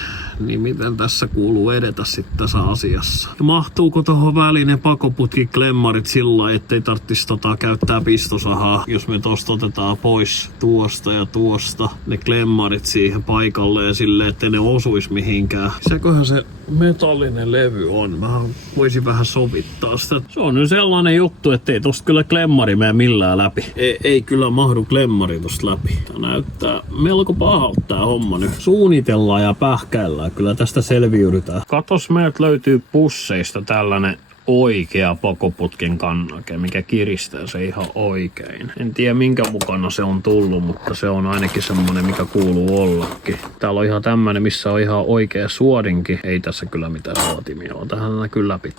niin miten tässä kuuluu edetä sitten tässä asiassa. Ja mahtuuko tohon väliin ne pakoputkiklemmarit sillä, ettei tarvitsisi käyttää pistosahaa, jos me tosta otetaan pois tuosta ja tuosta ne klemmarit siihen paikalleen silleen, ettei ne osuisi mihinkään. Seköhän se metallinen levy on. Mä voisin vähän sovittaa sitä. Se on nyt sellainen juttu, ettei tosta kyllä klemmari mene millään läpi. Ei kyllä mahdu klemmari tosta läpi. Tää näyttää melko pahalta tää homma nyt. Suunnitellaan ja pähkäillään. Kyllä tästä selviydytään. Katos, meiltä löytyy pusseista tällainen oikea pakoputken kannake, mikä kiristää se ihan oikein. En tiedä minkä mukana se on tullut, mutta se on ainakin semmonen, mikä kuuluu ollakin. Täällä on ihan tämmönen, missä on ihan oikea suodinkin. Ei tässä kyllä mitään suotimia ole. Tähän näkyy läpi.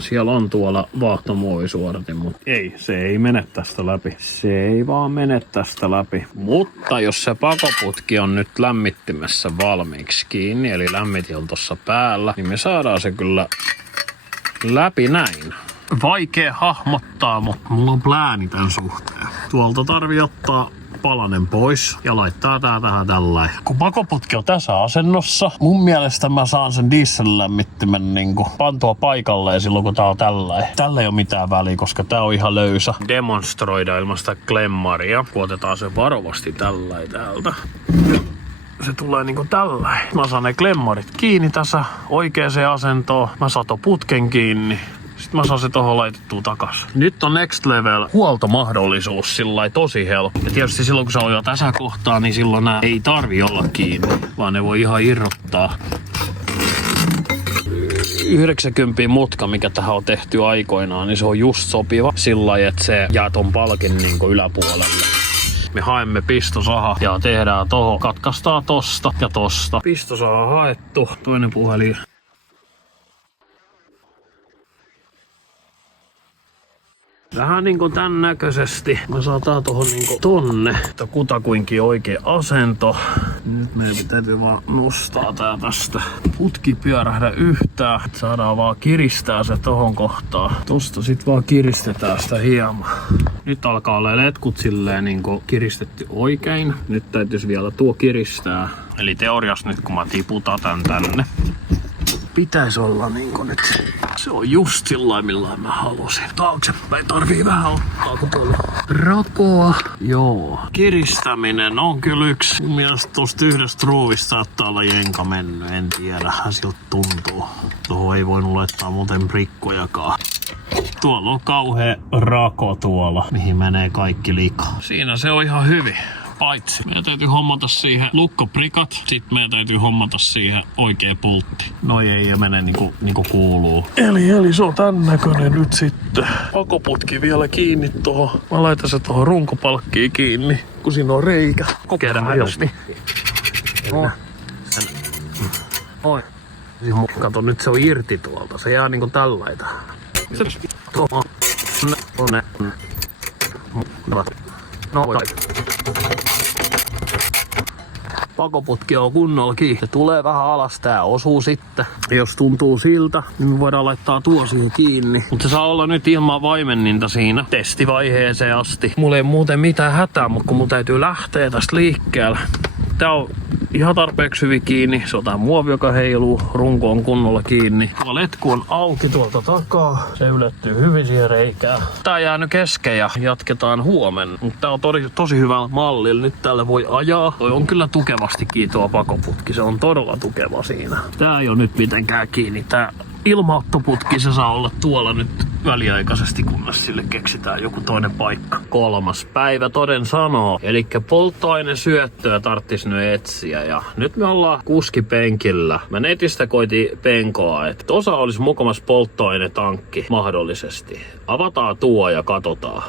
Siellä on tuolla vaahtomuovisuodatin, mutta se ei mene tästä läpi. Se ei vaan mene tästä läpi. Mutta jos se pakoputki on nyt lämmittimessä valmiiksi kiinni, eli lämmitin on tossa päällä, niin me saadaan se kyllä läpi näin. Vaikea hahmottaa, mutta mulla on plääni tän suhteen. Tuolta tarvii ottaa palanen pois ja laittaa tää tähän tällä. Kun pakoputki on tässä asennossa, mun mielestä mä saan sen diesellämmittimen niinku pantua paikalleen silloin kun tää on tällä. Tällä ei ole mitään väliä, koska tää on ihan löysä. Demonstroida ilman sitä klemmaria. Kun otetaan se varovasti tällä täältä. Se tulee niinku tällä. Mä saan ne klemmarit kiinni tässä oikeaan asentoon. Mä saan ton putken kiinni. Sitten mä saan se tohon laitettua takas. Nyt on next level huoltomahdollisuus sillai tosi helppo. Ja tietysti silloin kun se on jo tässä kohtaa, niin silloin nää ei tarvi olla kiinni. Vaan ne voi ihan irrottaa. 90 mutka, mikä tähän on tehty aikoinaan, niin se on just sopiva. Sillai, että se jää ton palkin niinku yläpuolelle. Me haemme pistosaha ja tehdään tohon. Katkaistaan tosta ja tosta. Pistosaha haettu. Toinen puhelin. Vähän niinku tän näköisesti. Me saadaan tohon niinku tonne. Että kutakuinkin oikea asento. Nyt meidän täytyy vaan nostaa tää tästä. Putki pyörähdä yhtään. Saadaan vaan kiristää se tohon kohtaan. Tosta sit vaan kiristetään sitä hieman. Nyt alkaa olla letkut silleen niinku kiristetty oikein. Nyt täytyisi vielä tuo kiristää. Eli teoriassa nyt kun mä tiputan tän tänne, pitäisi olla niinku nyt. Se on just sillä millä mä halusin. Taaksepäin tarvii vähän ottaa, kun tuolla rakoa. Joo. Kiristäminen on kyllä yksi. Mun mielestä tosta yhdestä ruuvista saattaa olla jenka mennyt. En tiedä, siltä tuntuu. Tuohon ei voinut laittaa muuten prikkojakaan. Tuolla on kauhea rako tuolla, mihin menee kaikki lika. Siinä se on ihan hyvin. Paitsi meidän täytyy hommata siihen lukkoprikat, sitten meidän täytyy hommata siihen oikea pultti. Noi ei mene niinku kuuluu. Eli se on tän näköinen nyt sitten. Pakoputki vielä kiinni tohon. Mä laitan se tohon runkopalkkiin kiinni, kun siinä on reikä. Kokeillaan just niin. Oi. Kato, nyt se on irti tuolta. Se jää niinku tällaita. Pakoputki on kunnolla kiinni. Se tulee vähän alas, tää osuu sitten. Jos tuntuu siltä, niin me voidaan laittaa tuo siihen kiinni. Mutta se saa olla nyt ilman vaimenninta siinä testivaiheeseen asti. Mulla ei muuten mitään hätää, mutta kun mun täytyy lähteä tästä liikkeelle. Tää on ihan tarpeeksi hyvin kiinni. Se on tää muovi, joka heiluu. Runko on kunnolla kiinni. Tuo letku on auki tuolta takaa. Se ylettyy hyvin siihen reikään. Tää jää nyt kesken ja jatketaan huomenna. Mutta tää on tosi hyvä mallilla. Nyt täällä voi ajaa. Toi on kyllä tukevastikin tuo pakoputki. Se on todella tukeva siinä. Tää ei ole nyt mitenkään kiinni. Tää ilmaottoputki, se saa olla tuolla nyt väliaikaisesti, kunnes sille keksitään joku toinen paikka. 3. päivä toden sanoo. Elikkä polttoainesyöttöä tarttis nyt etsiä. Ja nyt me ollaan kuskipenkillä. Mä netistä koitin penkoa, että osa olisi mukamas polttoainetankki mahdollisesti. Avataan tuo ja katsotaan.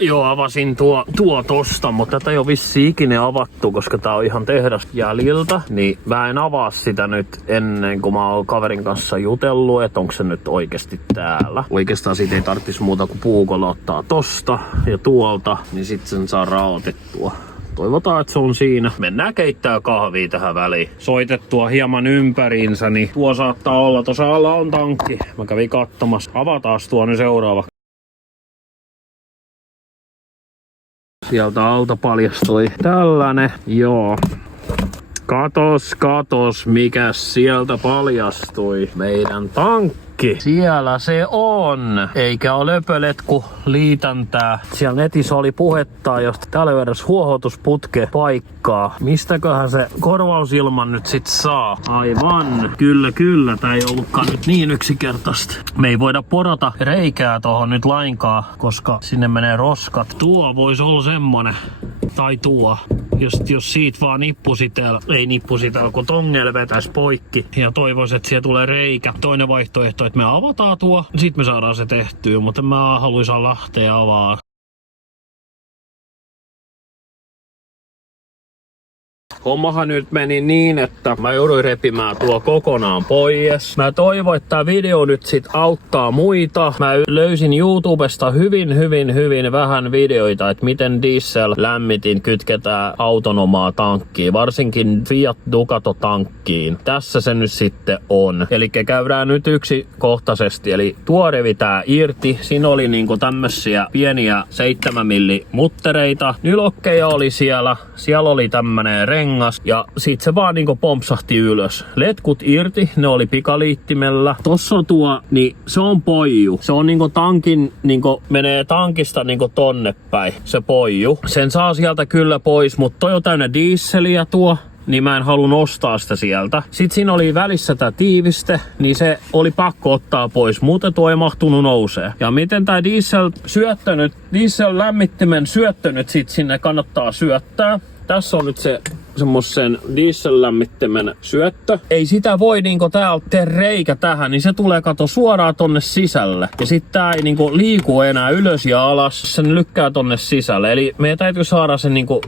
Joo, avasin tuo tosta, mutta tätä ei ole vissiin ikinä avattu, koska tää on ihan tehdas jäljiltä. Niin mä en avaa sitä nyt ennen kuin mä oon kaverin kanssa jutellut, että onko se nyt oikeasti täällä. Oikeastaan siitä ei tarvitsisi muuta kuin puukolla ottaa tosta ja tuolta, niin sit sen saa raotettua. Toivotaan, että se on siinä. Mennään keittää kahvia tähän väliin. Soitettua hieman ympäriinsä, niin tuo saattaa olla. Tuossa alla on tankki. Mä kävin katsomassa. Avataan tuo nyt seuraava. Sieltä alta paljastui tällainen. Joo. Katos, mikä sieltä paljastui. Meidän tankki. Siellä se on. Eikä ole löpöletku liitäntää. Siellä netissä oli puhetta, jos täällä verras huohotusputke paikkaa. Mistäköhän se korvausilman nyt sit saa? Aivan. Kyllä. Tää ei ollutkaan nyt niin yksinkertaista. Me ei voida porata reikää tohon nyt lainkaan, koska sinne menee roskat. Tuo voisi olla semmonen. Tai tuo. Jos siitä vaan nippusitel, kun tongel vetäis poikki ja toivois, että siellä tulee reikä. Toinen vaihtoehto, että me avataan tuo, sit me saadaan se tehtyä, mutta mä haluaisin lähteä avaa. Hommahan nyt meni niin, että mä jouduin repimään tuo kokonaan pois. Mä toivon, että tää video nyt sit auttaa muita. Mä löysin YouTubesta hyvin vähän videoita, että miten diesel lämmitin kytketään autonomaa tankkiin. Varsinkin Fiat Ducato tankkiin. Tässä se nyt sitten on. Eli käydään nyt yksikohtaisesti. Eli tuo revitää irti. Siinä oli niinku tämmösiä pieniä 7 milli muttereita. Nylokkeja oli siellä. Siellä oli tämmönen rengas. Ja sit se vaan niinku pompsahti ylös. Letkut irti, ne oli pikaliittimellä. Tossa on tuo, niin se on poiju. Se on niinku tankin, niinku menee tankista niinku tonne päin, se poiju. Sen saa sieltä kyllä pois, mutta toi on täynnä dieseliä tuo. Niin mä en halua nostaa sitä sieltä. Sitten siinä oli välissä tää tiiviste, niin se oli pakko ottaa pois, muuten tuo ei mahtunut nousee. Ja miten tää diesel lämmittimen syöttö nyt sit sinne kannattaa syöttää. Tässä on nyt se semmosen diesel-lämmittimen syöttö. Ei sitä voi niinku täältä tehdä reikä tähän, niin se tulee kato suoraan tonne sisälle. Ja sit tää ei niinku liiku enää ylös ja alas, sen lykkää tonne sisälle. Eli meidän täytyy saada sen niinku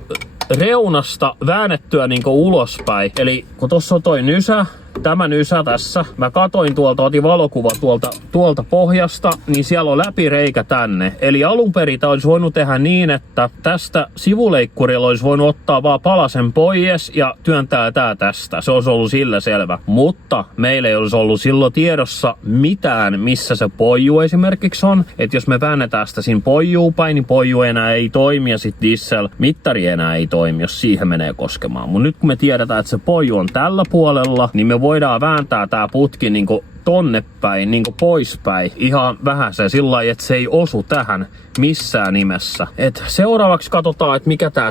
reunasta väännettyä niinku ulospäin. Eli kun tossa on toi nysä, tämä nysä tässä. Mä katoin tuolta, otin valokuva tuolta pohjasta, niin siellä on läpireikä tänne. Eli alun perin olisi voinut tehdä niin, että tästä sivuleikkurilla olisi voinut ottaa vaan palasen pois ja työntää tää tästä. Se olisi ollut sillä selvä. Mutta meillä ei olisi ollut silloin tiedossa mitään, missä se poiju esimerkiksi on. Että jos me väännetään sitä siinä poijuu päin, niin poiju enää ei toimi ja sit diesel-mittari enää ei toimi, jos siihen menee koskemaan. Mutta nyt kun me tiedetään, että se poiju on tällä puolella, niin me voidaan vääntää tää putki niinku tonne päin, niinku poispäin. Ihan vähän se sillä lailla, että se ei osu tähän missään nimessä. Et seuraavaksi katsotaan, että mikä tää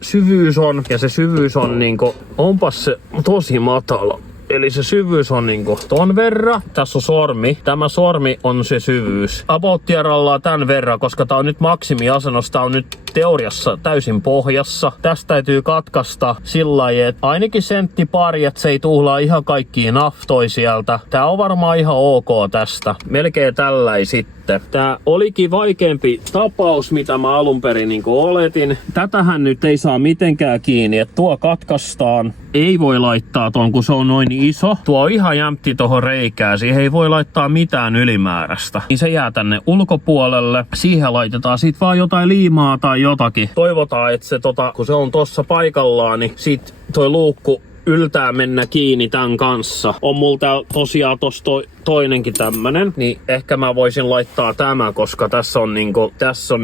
syvyys on. Ja se syvyys on niinku, onpas se tosi matala. Eli se syvyys on niinku ton verran. Tässä on sormi. Tämä sormi on se syvyys. About-tierallaan tän verran, koska tää on nyt maksimiasennossa. Tää on nyt teoriassa täysin pohjassa. Tästä täytyy katkaista sillä lailla, että ainakin sentti pari, että se ei tuhlaa ihan kaikkia naftoi sieltä. Tää on varmaan ihan ok tästä. Melkein tälläin sitten. Tää olikin vaikeampi tapaus, mitä mä alun perin niinku oletin. Tätähän nyt ei saa mitenkään kiinni, että tuo katkaistaan. Ei voi laittaa ton, kun se on noin iso. Tuo on ihan jämpti tohon reikään. Siihen ei voi laittaa mitään ylimääräistä. Niin se jää tänne ulkopuolelle. Siihen laitetaan sit vaan jotain liimaa tai jotakin. Toivotaan, että se kun se on tossa paikallaan, niin sit toi luukku yltää mennä kiinni tän kanssa. On mulla tosiaan tossa toinenkin tämmönen, niin ehkä mä voisin laittaa tämä, koska tässä on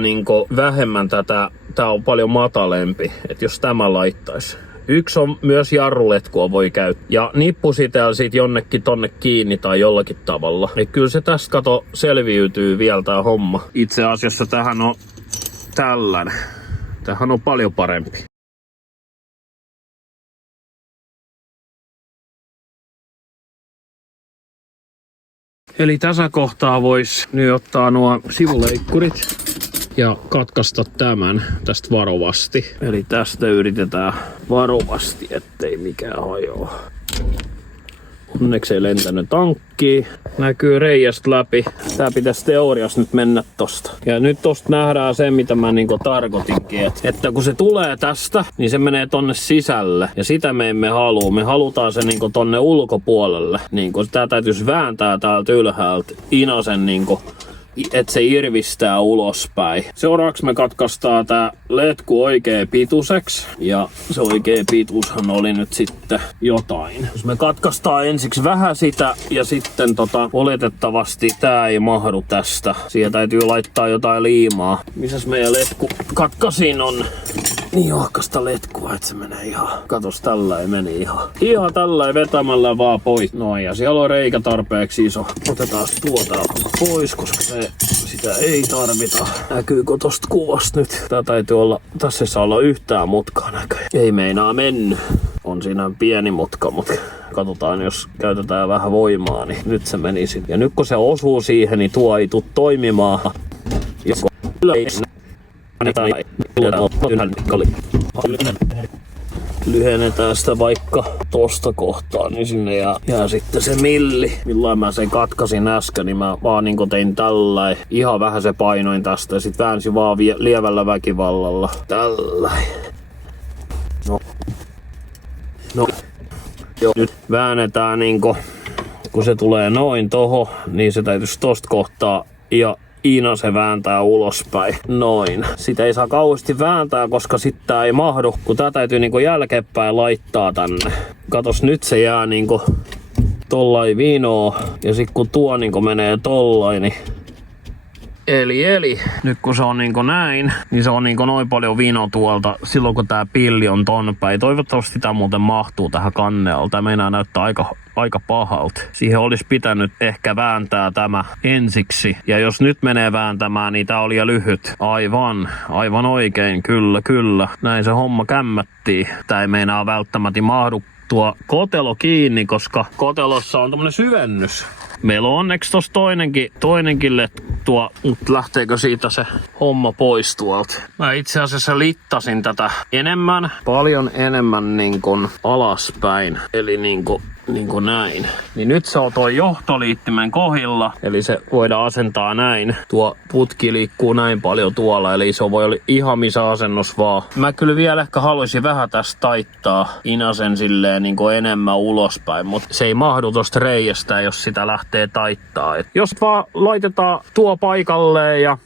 niinku vähemmän tätä, tää on paljon matalempi, että jos tämä laittaisi. Yksi on myös jarruletkua voi käyttää. Ja nippusiteellä sit jonnekin tonne kiinni tai jollakin tavalla. Niin kyllä se tästä kato selviytyy vielä tää homma. Itse asiassa tähän on tällainen. Tähän on paljon parempi. Eli tässä kohtaa vois nyt ottaa nuo sivuleikkurit ja katkaista tämän tästä varovasti. Eli tästä yritetään varovasti, ettei mikään hajoa. Onneksi ei lentänyt tankkiin. Näkyy reiästä läpi. Tää pitäisi teoriassa nyt mennä tosta. Ja nyt tosta nähdään se, mitä mä niinku tarkoitinkin. Että kun se tulee tästä, niin se menee tonne sisälle. Ja sitä me emme halua. Me halutaan se niinku tonne ulkopuolelle. Niinku tää täytyisi vääntää täältä ylhäältä inasen niinku, että se irvistää ulospäin. Seuraavaksi me katkaistaan tää letku oikein pituiseksi. Ja se oikea pituushan oli nyt sitten jotain. Jos me katkaistaan ensiksi vähän sitä ja sitten oletettavasti tää ei mahdu tästä. Siihen täytyy laittaa jotain liimaa. Missäs meidän letku katkasin on? Niin ohkasta letkua, että se menee ihan. Katos, tällä ei meni ihan. Ihan tällä ei vetämällä vaan pois. Noin, ja siellä on reikä tarpeeksi iso. Otetaan tuota pois, koska sitä ei tarvita. Näkyykö tosta kuvasta nyt? Tää täytyy olla, tässä ei saa olla yhtään mutkaa näköjään. Ei meinaa mennyt. On siinä pieni mutka, mutta katsotaan, jos käytetään vähän voimaa, niin nyt se menisi. Ja nyt kun se osuu siihen, niin tuo ei tule toimimaan. Lyhennetään sitä vaikka tosta kohtaa, niin sinne jää sitten se milli. Millain mä sen katkasin äsken, niin mä vaan niin tein tälläin. Ihan vähän se painoin tästä ja sit väänsin vaan lievällä väkivallalla. Tälläin. No. Joo. Nyt väännetään niinku, kun se tulee noin toho, niin se täytyisi tosta kohtaa ja Iina se vääntää ulospäin. Noin. Sitä ei saa kauheasti vääntää, koska sit tää ei mahdu, kun tää täytyy niinku jälkeenpäin laittaa tänne. Katos, nyt se jää niinku tollain vinoa. Ja sit kun tuo niinku menee tollain, niin Eli, nyt kun se on niinku näin, niin se on niinku noin paljon vino tuolta silloin kun tää pilli on ton päin. Toivottavasti tää muuten mahtuu tähän kanneelle. Tää meinaa näyttää aika pahalta. Siihen olisi pitänyt ehkä vääntää tämä ensiksi. Ja jos nyt menee vääntämään, niin tää oli liian lyhyt. Aivan oikein, kyllä. Näin se homma kämmättiin. Tää ei meinaa välttämättä mahdu tuo kotelo kiinni, koska kotelossa on tämmönen syvennys. Meillä on onneksi tossa toinenkin lettua, mutta lähteekö siitä se homma pois tuolta? Mä itse asiassa littasin tätä paljon enemmän niin kuin alaspäin, eli niin kuin näin. Niin nyt se on tuo johtoliittimen kohdilla, eli se voidaan asentaa näin. Tuo putki liikkuu näin paljon tuolla, eli se voi olla ihan missä asennus vaan. Mä kyllä vielä ehkä haluaisin vähän tästä taittaa inasen silleen niin kuin enemmän ulospäin, mutta se ei mahdu tosta reiästä, jos sitä lähtee taittaa. Et jos vaan laitetaan tuo paikalleen ja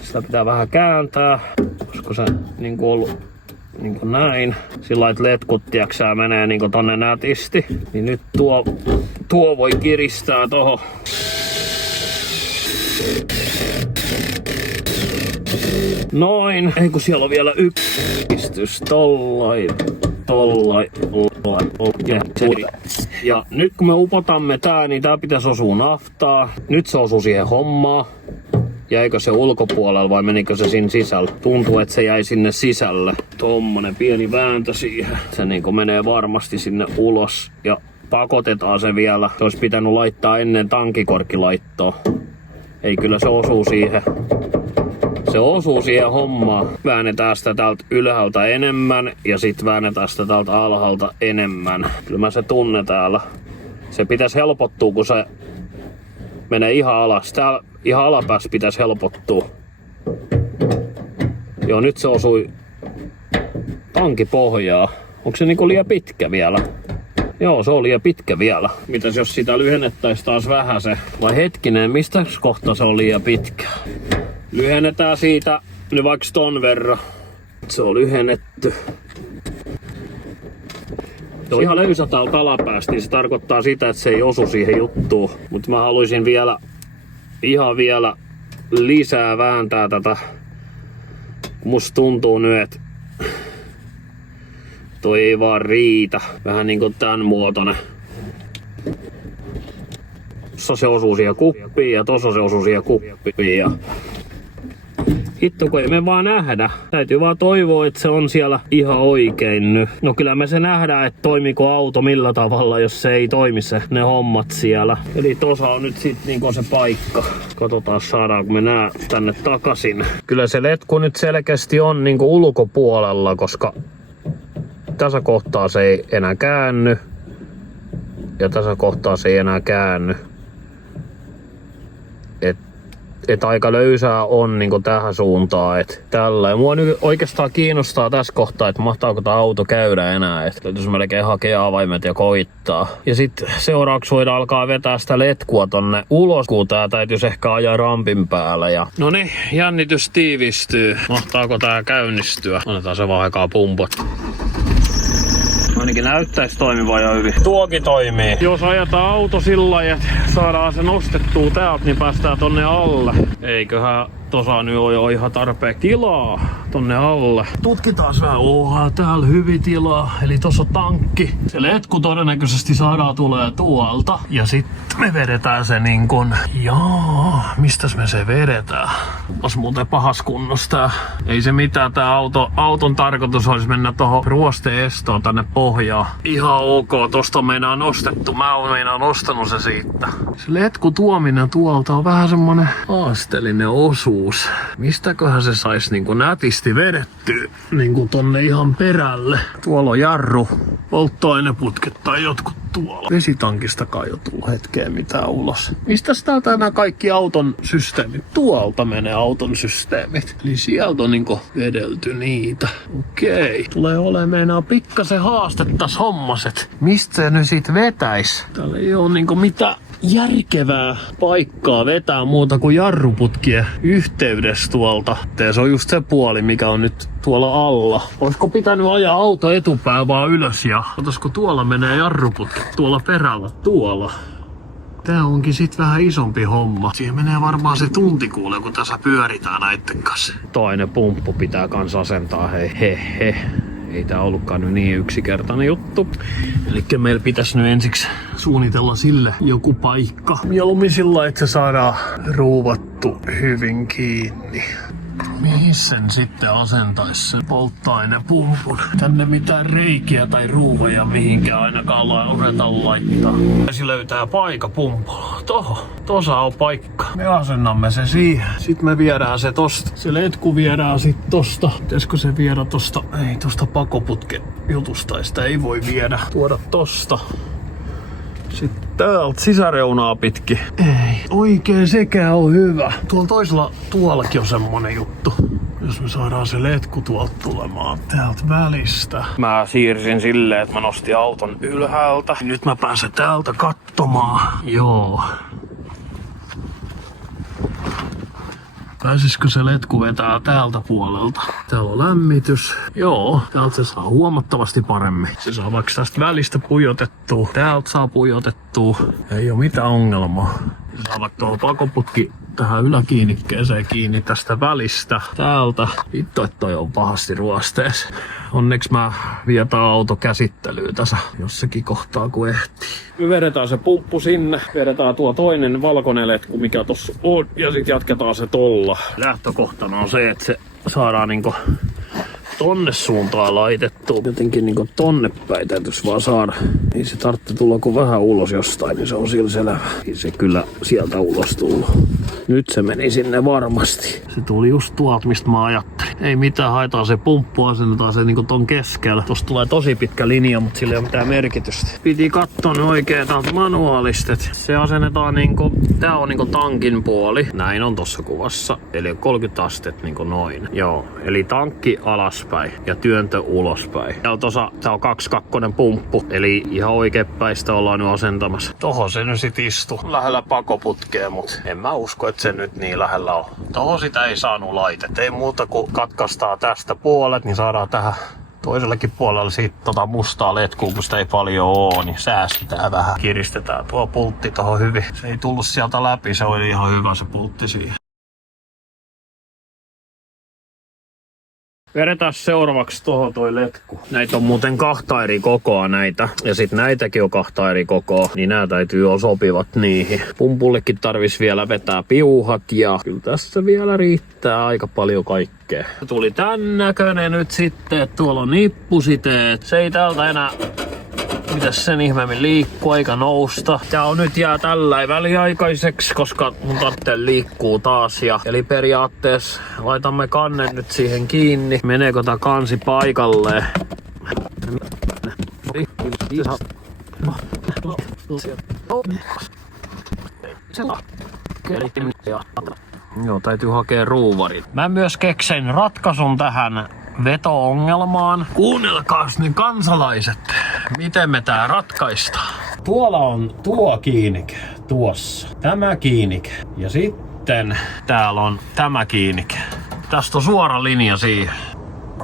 sitä pitää vähän kääntää, koska se niinku ollut niinku näin. Sillä että letkut tiiäksää menee niinku tonne nätisti. Niin nyt tuo voi kiristää tohon. Noin. Ei kun siellä on vielä yksi pistys. Tollain. Ja nyt kun me upotamme tää, niin tää pitäisi osua naftaa. Nyt se osuu siihen hommaan. Jäikö se ulkopuolella vai menikö se sinne sisällä? Tuntuu, että se jäi sinne sisälle. Tommonen pieni vääntö siihen. Se niinku menee varmasti sinne ulos. Ja pakotetaan se vielä. Se olisi pitänyt laittaa ennen tankikorkkilaittoa. Ei, kyllä se osuu siihen. Se osuu siihen hommaan. Väännetään sitä täältä ylhäältä enemmän ja sit väännetään sitä täältä alhaalta enemmän. Kyllä mä se tunne täällä. Se pitäisi helpottua, kun se menee ihan alas. Täällä ihan alapäässä pitäisi helpottua. Joo, nyt se osui tankipohjaa. Onko se niinku liian pitkä vielä? Joo, se on liian pitkä vielä. Mitäs jos sitä lyhennettäisiin taas vähän se? Vai hetkinen, mistä kohta se on liian pitkä? Lyhennetään siitä nyt vaikka ton verran. Se on lyhennetty. Se on ihan löysä täältä alapäästä, niin se tarkoittaa sitä, että se ei osu siihen juttuun. Mutta mä haluaisin vielä lisää vääntää tätä. Musta tuntuu nyt, että toi ei vaan riitä. Vähän niinku tän muotoinen. Tossa se osuu siihen kuppiin ja tossa se osuu siihen kuppiin. Ja hitto kun ei me vaan nähdä. Täytyy vaan toivoa, että se on siellä ihan oikein nyt. No kyllä me se nähdään, että toimiko auto millä tavalla, jos se ei toimi ne hommat siellä. Eli tossa on nyt sit niinku se paikka. Katsotaan saadaanko me nää tänne takaisin. Kyllä se letku nyt selkeästi on niinku ulkopuolella, koska tässä kohtaa se ei enää käänny. Ja tässä kohtaa se ei enää käänny. Et aika löysää on niinku tähän suuntaan, että tällä. Ja mua nyt oikeastaan kiinnostaa tässä kohtaa, että mahtaako tää auto käydä enää. Että täytyisi melkein hakea avaimet ja koittaa. Ja sitten seuraavaksi voidaan alkaa vetää sitä letkua tonne ulos, kun tää täytyisi ehkä ajaa rampin päällä. Ja no niin, jännitys tiivistyy. Mahtaako tää käynnistyä? Annetaan se vaan aikaa pumpot. Ainakin näyttäisi toimivan jo hyvin. Tuokin toimii. Jos ajetaan auto sillä lailla, että saadaan se nostettua täältä, niin päästään tonne alle. Eiköhän tossa nyt ole jo ihan tarpeeksi tilaa tonne alle. Tutkitaan vähän. Täällä hyvin tilaa. Eli tossa on tankki. Se letku todennäköisesti saadaan tulee tuolta. Ja sitten me vedetään se niin kun... mistäs me se vedetään? Onpas muuten pahas kunnossa tää. Ei se mitään. Tää auton tarkoitus olisi mennä tohon ruoste-estoon tänne pohjaan. Ihan ok. Tosta on meinaan nostettu. Mä oon meinaan nostanut se siitä. Se letku tuominen tuolta on vähän semmonen haasteellinen osuus. Mistäköhän se sais niinku nätisti vedettyä niinku tonne ihan perälle. Tuolla on jarru, polttoaineputket tai jotkut tuolla. Vesitankista kai jo tullut hetkeen mitään ulos. Mistäs täältä nämä kaikki auton systeemit? Tuolta menee auton systeemit. Eli sieltä on niinku vedelty niitä. Okei. Tulee olemaan meinaa pikkasen haaste tässä hommaset. Mistä se nyt sit vetäis? Täällä ei oo niinku mitään järkevää paikkaa vetää muuta kuin jarruputkien yhteydessä tuolta. Ja se on just se puoli, mikä on nyt tuolla alla. Olisiko pitänyt ajaa auto etupää vaan ylös ja otaisiko tuolla menee jarruputki tuolla perällä tuolla. Tää onkin sit vähän isompi homma. Siihen menee varmaan se tunti kuule, kun tässä pyöritään näitten kanssa. Toinen pumppu pitää kans asentaa, hei. Ei tää ollutkaan nyt niin yksinkertainen juttu. Elikkä meillä pitäisi nyt ensiksi suunnitella sille joku paikka. Mieluummin sillä, että se saadaan ruuvattu hyvin kiinni. Mihin sen sitten asentaisi sen polttoainepumpun? Tänne mitään reikiä tai ruuvoja mihinkään ainakaan osata laittaa. Pitäisi löytää paikka pumpulla. Tossa on paikka. Me asennamme se siihen. Sitten me viedään se tosta. Se letku viedään sit tosta. Pitäisikö se viedä tosta? Ei tosta pakoputken jutusta. Sitä ei voi viedä. Tuoda tosta. Sitten täältä sisäreunaa pitkin. Ei, oikein sekään on hyvä. Tuolla toisella tuollakin on semmonen juttu. Jos me saadaan se letku tuolta tulemaan täältä välistä. Mä siirsin silleen, että mä nostin auton ylhäältä. Nyt mä pääsen täältä katsomaan. Joo. Pääsisikö se letku vetää täältä puolelta? Täällä on lämmitys. Joo, täältä se saa huomattavasti paremmin. Se saa vaikka tästä välistä pujotettua. Täältä saa pujotettua. Ei oo mitään ongelmaa. Se saa vaikka tuolla pakoputki tähän yläkiinnikkeeseen kiinni tästä välistä. Täältä. Vittu, että toi on pahasti ruosteessa. Onneksi mä vietään auto käsittelyyn tässä jossakin kohtaa kun ehtii. Me vedetään se pumppu sinne. Vedetään tuo toinen valkoinen letku mikä tossa on. Ja sit jatketaan se tolla. Lähtökohtana on se, että se saadaan niinku tonne suuntaan laitettua. Jotenkin niinku tonne päin täytyisi vaan saada. Ei se tarvitse tulla kuin vähän ulos jostain, niin se on sillä selvä. Ei se kyllä sieltä ulos tullut. Nyt se meni sinne varmasti. Se tuli just tuolta, mistä mä ajattelin. Ei mitään, haetaan se pumppu, asennetaan se niinku ton keskellä. Tossa tulee tosi pitkä linja, mutta sillä ei ole mitään merkitystä. Piti katsoa ne oikein täältä manuaalistet. Se asennetaan niinku, tää on niinku tankin puoli. Näin on tossa kuvassa. Eli 30 astetta niinku noin. Joo, eli tankki alaspäin ja työntö ulospäin. Ja tää on 2.2 pumppu. Eli ihan oikeinpäistä ollaan nyt asentamassa. Tohon se nyt sit istuu. Lähellä pakoputkea, mut en mä usko, että se nyt niin lähellä on. Tohon sitä ei saanut laitet. Ei muuta kuin katkaistaan tästä puolet, niin saadaan tähän toisellekin puolella siitä mustaa letkua, kun sitä ei paljon oo, niin säästetään vähän. Kiristetään tuo pultti tohon hyvin. Se ei tullut sieltä läpi, se oli ihan hyvä se pultti siihen. Vedetään seuraavaksi tohon toi letku. Näitä on muuten 2 eri kokoa näitä. Ja sit näitäkin on 2 eri kokoa. Niin nää täytyy olla sopivat niihin. Pumpullekin tarvis vielä vetää piuhat. Ja kyllä tässä vielä riittää aika paljon kaikkea. Tuli tän näköinen nyt sitten, että tuolla on nippusiteet. Se ei täältä enää... Mitäs sen ihmeemmin liikkuu eikä nousta. Tää on nyt jää tällä väliaikaiseksi, koska mun tarvitsee liikkuu taas. Eli periaatteessa laitamme kannen nyt siihen kiinni. Meneekö tää kansi paikalleen? Joo, täytyy hakea ruuvarit. Mä myös keksin ratkaisun tähän veto-ongelmaan. Kuunnelkaas ne kansalaiset, miten me tää ratkaistaan. Tuolla on tuo kiinnike, tuossa. Tämä kiinnike. Ja sitten täällä on tämä kiinnike. Tästä on suora linja siihen.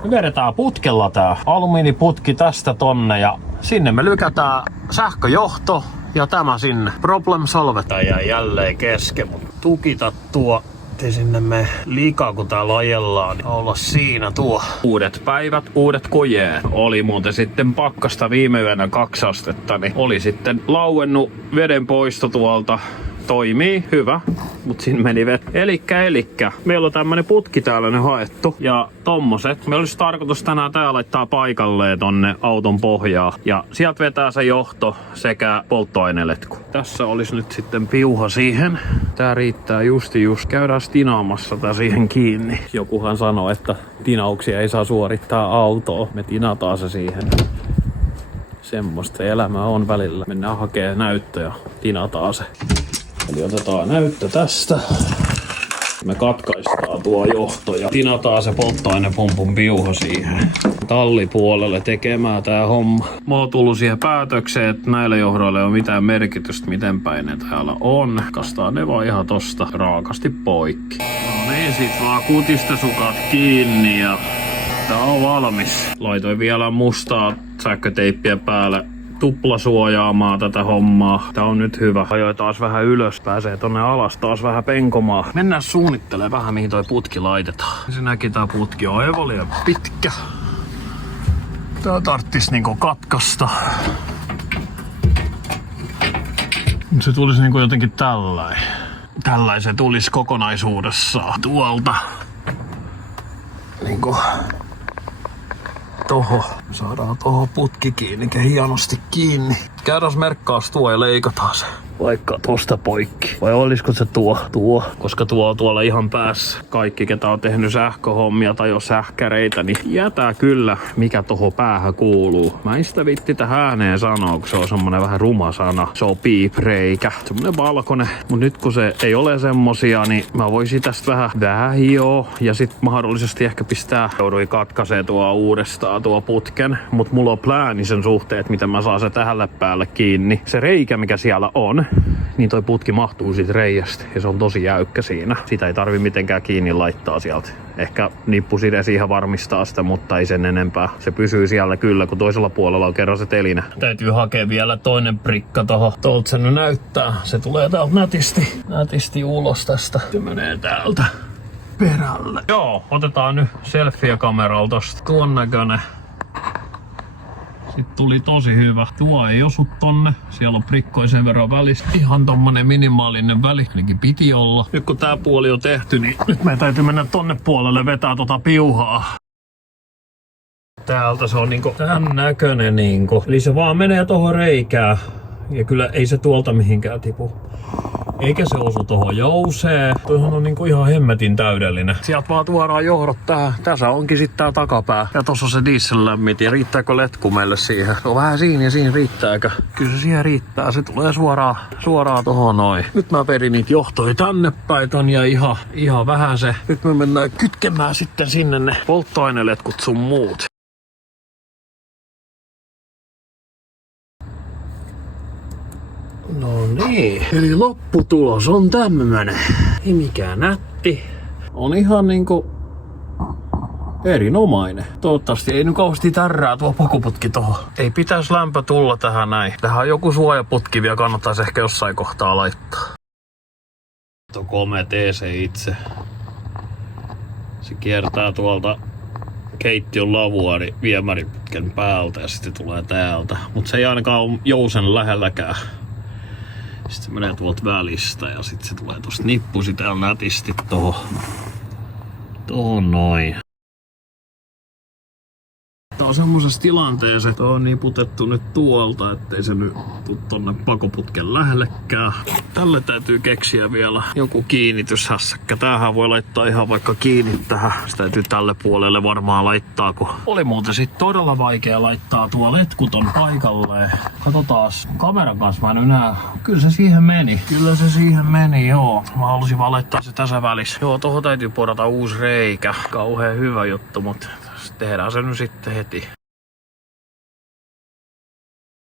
Me vedetään putkella tää alumiiniputki tästä tonne ja sinne me lykätään sähköjohto ja tämä sinne. Problem solved. Tää jäi jälleen kesken, mutta tukita tuo. Ei sinne me liikaa kun täällä ajellaan, niin olla siinä tuo. Uudet päivät, uudet kojeet. Oli muuten sitten pakkasta viime yönä 2 astetta, niin oli sitten lauennut veden poisto tuolta. Toimii, hyvä, mut siinä meni Elikkä. Meillä on tämmönen putki täällä nyt haettu. Ja tommoset. Meillä olisi tarkoitus tänään tää laittaa paikalleen tonne auton pohjaa. Ja sieltä vetää se johto sekä polttoaineletku. Tässä olisi nyt sitten piuha siihen. Tää riittää just. Käydään tinaamassa tää siihen kiinni. Jokuhan sanoi, että tinauksia ei saa suorittaa autoa. Me tinataan se siihen. Semmoista elämää on välillä. Mennään hakemaan näyttö ja tinataan se. Eli otetaan näyttö tästä. Me katkaistaan tuo johto ja tinataan se polttoainepumpun piuha siihen. Tallipuolelle tekemään tää homma. Mä oon tullut siihen päätökseen, että näillä johdoilla ei ole mitään merkitystä, miten päin ne täällä on. Kastaa ne vaan ihan tosta raakasti poikki. No niin, sit vaan kutistasukat kiinni ja tää on valmis. Laitoin vielä mustaa sähköteippiä päälle. Tuplasuojaamaan tätä hommaa. Tää on nyt hyvä. Ajoin taas vähän ylös. Pääsee tonne alas taas vähän penkomaan. Mennään suunnittelemaan vähän mihin toi putki laitetaan. Ensinnäkin tää putki on aivan liian pitkä. Tää tarttis niinku katkaista. Se tulisi niinku jotenkin tällainen. Tällainen se tulisi kokonaisuudessaan tuolta. Niinku toho. Saadaan toho putki kiinni, hienosti kiinni. Käydään merkkaas tuo ja leikataan se. Vaikka tosta poikki. Vai olisiko se tuo? Koska tuo on tuolla ihan päässä. Kaikki, ketä on tehnyt sähköhommia tai jo sähkäreitä, niin jätää kyllä, mikä toho päähän kuuluu. Mä en sitä vitti tähän ääneen sanoa, kun se on semmonen vähän ruma sana. Se on piipreikä. Semmonen valkoinen. Mut nyt kun se ei ole semmosia, niin mä voisin tästä vähän hioa. Ja sit mahdollisesti ehkä jouduin katkaisee tuo uudestaan tuo putken. Mut mulla on plääni sen suhteen, että miten mä saan se tähän päälle kiinni. Se reikä, mikä siellä on, niin toi putki mahtuu siitä reiästä ja se on tosi jäykkä siinä. Sitä ei tarvi mitenkään kiinni laittaa sieltä. Ehkä nippuside siihen varmistaa sitä, mutta ei sen enempää. Se pysyy siellä kyllä, kun toisella puolella on kerran se telinä. Täytyy hakea vielä toinen prikka tohon. Tuolta sen näyttää. Se tulee täältä nätisti ulos tästä. Se menee täältä perälle. Joo, otetaan nyt selfie-kameralla tosta. Tuon näköinen. Sitten tuli tosi hyvä. Tuo ei osu tonne. Siellä on prikkoja sen verran välissä. Ihan tommonen minimaalinen väli. Ainakin piti olla. Nyt kun tää puoli on tehty, niin nyt meidän täytyy mennä tonne puolelle vetää tota piuhaa. Täältä se on niinku tän näköinen niinku. Eli se vaan menee tohon reikään. Ja kyllä ei se tuolta mihinkään tipu. Eikä se osu tohon jouseen. Toihan on niinku ihan hemmetin täydellinen. Sieltä vaan tuodaan johdot tähän. Tässä onkin sitten tää takapää. Ja tossa on se diesellämmit. Ja riittääkö letku meille siihen? No vähän siinä ja siinä riittääkö? Kyllä se siihen riittää. Se tulee suoraan tohon noin. Nyt mä perin niitä johtoja tänne päin ton ja ihan vähän se. Nyt me mennään kytkemään sitten sinne ne polttoaineletkut sun muut. No niin, eli lopputulos on tämmönen. Ei mikään nätti. On ihan niinku erinomainen. Toivottavasti ei nyt kauheasti tärrää tuo pakuputki tohon. Ei pitäisi lämpö tulla tähän näin. Tähän on joku suojaputki vielä, kannattaisi ehkä jossain kohtaa laittaa. Tuo komea tee se itse. Se kiertää tuolta keittiön lavua niin viemäriputken päältä ja sitten tulee täältä. Mut se ei ainakaan ole jousen lähelläkään. Sitten se menee tuolta välistä ja sitten se tulee tosta nippusi täällä nätisti tohon noin. Tää on semmosessa tilanteessa, että on niputettu nyt tuolta, ettei se nyt tuu tonne pakoputken lähellekään. Tälle täytyy keksiä vielä joku kiinnityshässäkkä. Tämähän voi laittaa ihan vaikka kiinni tähän. Se täytyy tälle puolelle varmaan laittaa, kun oli muuten sit todella vaikea laittaa tuo letkuton paikalleen. Katsotaan kameran kanssa mä en enää. Kyllä se siihen meni. Joo. Mä halusin vaan laittaa se tässä välissä. Joo, tohon täytyy porata uusi reikä. Kauhean hyvä juttu, mutta tehdään se nyt sitten heti.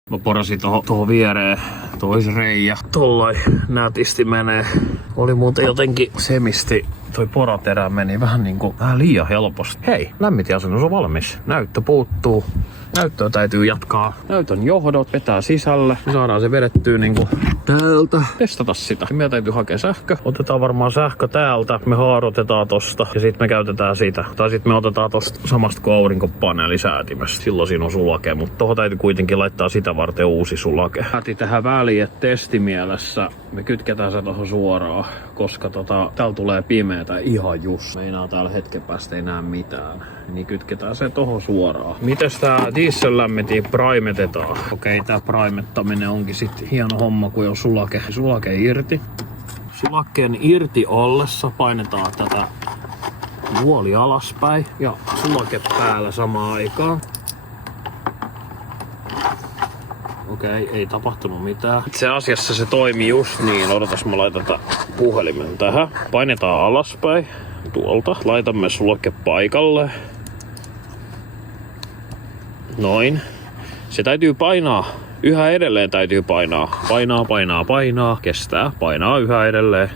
Mä porasin tohon viereen toisreijä. Tollai nätisti menee. Oli muuten jotenkin semisti. Toi poraterä meni vähän liian helposti. Hei, lämmitinasennus on valmis. Näyttö puuttuu. Näyttöä täytyy jatkaa. Näytön johdot vetää sisälle. Me saadaan se vedettyä täältä. Testata sitä. Meidän täytyy hakea sähkö. Otetaan varmaan sähkö täältä. Me haarotetaan tosta. Ja sitten me käytetään sitä. Tai sitten me otetaan tosta samasta kuin aurinkopaneelisäätimestä. Silloin siinä on sulake. Mutta tohon täytyy kuitenkin laittaa sitä varten uusi sulake. Päätin tähän väliin, että testimielessä me kytketään se tohon suoraan. Koska täällä tulee pimeätä ihan just. Meinaa täällä hetken päästä ei näe mitään. Niin kytketään se tohon suoraan. Mites tää diesellämmitin primetetaan? Okei, tää primettaminen onkin sitten hieno homma, kun on sulake irti. Sulakkeen irti ollessa painetaan tätä nuoli alaspäin ja sulake päällä samaan aikaan. Okei, ei tapahtunut mitään. Itse asiassa se toimii just niin. Odotas, mä laitan tätä puhelimen tähän. Painetaan alaspäin tuolta. Laitamme sulake paikalle. Noin. Se täytyy painaa. Yhä edelleen täytyy painaa. Painaa. Kestää. Painaa yhä edelleen.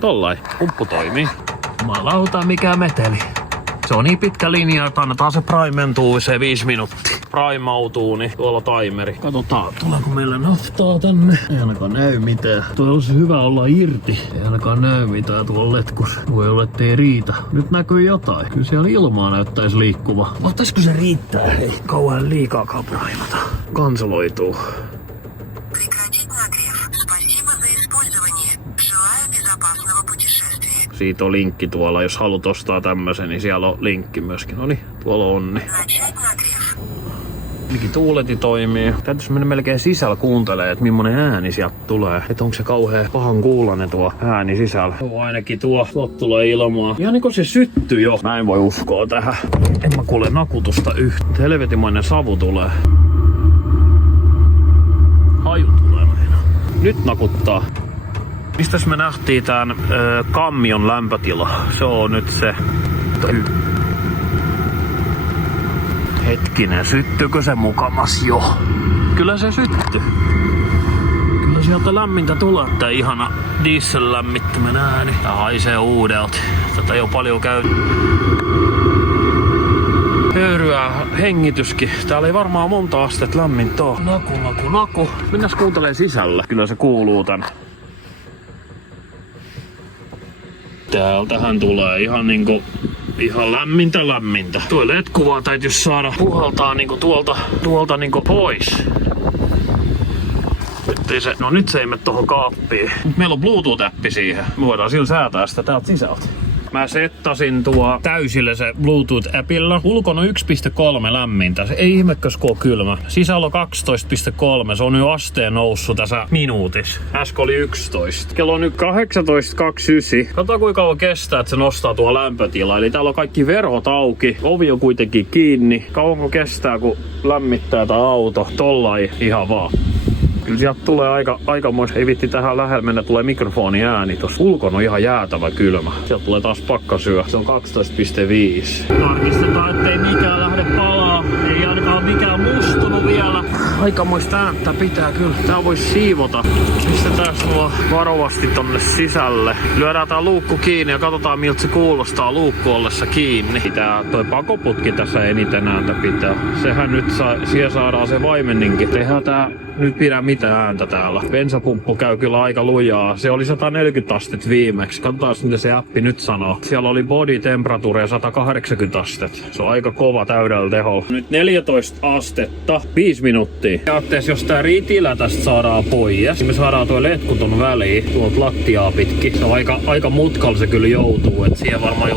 Tollai. Pumppu toimii. Jumalauta, mikä meteli. Se on niin pitkä linja, että annetaan se primentuu se 5 minuuttia. Primautuu, niin tuolla timeri. Katsotaan, tuleeko meillä naftaa tänne. Ei ainakaan näy mitään. Tuo olisi hyvä olla irti. Ei ainakaan näy mitään tuolla letkus. Voi olla, ettei riitä. Nyt näkyy jotain. Kyllä siellä ilmaa näyttäisi liikkuva. Ottaisiko se riittää? Ei kauan liikaakaan primata. Kanseloituu. Siitä on linkki tuolla, jos haluat ostaa tämmösen, niin siellä on linkki myöskin. Noniin, tuolla on onni. Ainakin tuuleti toimii. Täytyisi mennä melkein sisällä kuuntelemaan, että millainen ääni sieltä tulee. Että onko se kauhean pahan kuulonen tuo ääni sisällä. Joo, ainakin tuolta tulee ilmaa. Ihan niin kuin se syttyy jo. Mä en voi uskoa tähän. En mä kuule nakutusta yhtä. Helvetimainen savu tulee. Haju tulee meina. Nyt nakuttaa. Mistäs me nähtiin tän kammion lämpötila? Se on nyt se. Hetkinen, syttyykö se mukamas jo? Kyllä se syttyy. Kyllä sieltä lämmintä tulee. Tää ihana diesel-lämmittimen ääni. Tää haisee uudelta. Tätä ei oo paljon käynyt. Höyryä hengityskin. Täällä ei varmaan monta astetta lämmintä oo. Naku. Mennäs kuuntelee sisällä. Kyllä se kuuluu tän. Täältähän tulee ihan lämmintä. Tuo LED-kuva täytyisi saada puhaltaa tuolta pois. No nyt se ei mene tohon kaappiin. Mut meillä on Bluetooth-appi siihen. Me voidaan sillä säätää sitä täältä sisältä. Mä settasin täysille se Bluetooth-appilla. Ulkona 1.3 lämmintä. Se ei ihmekäs kun on kylmä. Sisällä on 12.3. Se on nyt asteen noussut tässä minuutissa. Äsken oli 11. Kello on nyt 18.29. Katsotaan kuinka kauan kestää, että se nostaa tuo lämpötila. Eli täällä on kaikki verhot auki. Ovi on kuitenkin kiinni. Kauanko kestää kun lämmittää tää auto? Tollai ihan vaan. Kyllä sieltä tulee aikamoista. Ei vitti tähän lähellä mennä, tulee mikrofoni ääni. Tossa ulkona on ihan jäätävä kylmä. Sieltä tulee taas pakkasyö. Se on 12.5. Tarkistetaan, ettei mikään lähde palaa. Ei ainakaan mikään mustunut vielä. Aikamoista ääntä pitää kyllä. Tää voisi siivota. Pistetään sulla varovasti tonne sisälle. Lyödään tää luukku kiinni ja katsotaan miltä se kuulostaa luukku ollessa kiinni. Toi pakoputki tässä eniten ääntä pitää. Sehän nyt siellä saadaan se vaimenninkin. Tehdään tää nyt pidä mitään ääntä täällä. Bensapumppu käy kyllä aika lujaa. Se oli 140 astetta viimeksi. Katsotaan mitä se appi nyt sanoo. Siellä oli body temperature 180 astetta. Se on aika kova täydellä teholla. Nyt 14 astetta, 5 minuuttia. Periaatteessa jos tää ritilä tästä saadaan pois, niin me saadaan tuo letku ton väliin tuolta lattiaa pitkin. Se on aika mutkalla se kyllä joutuu, et siihen varmaan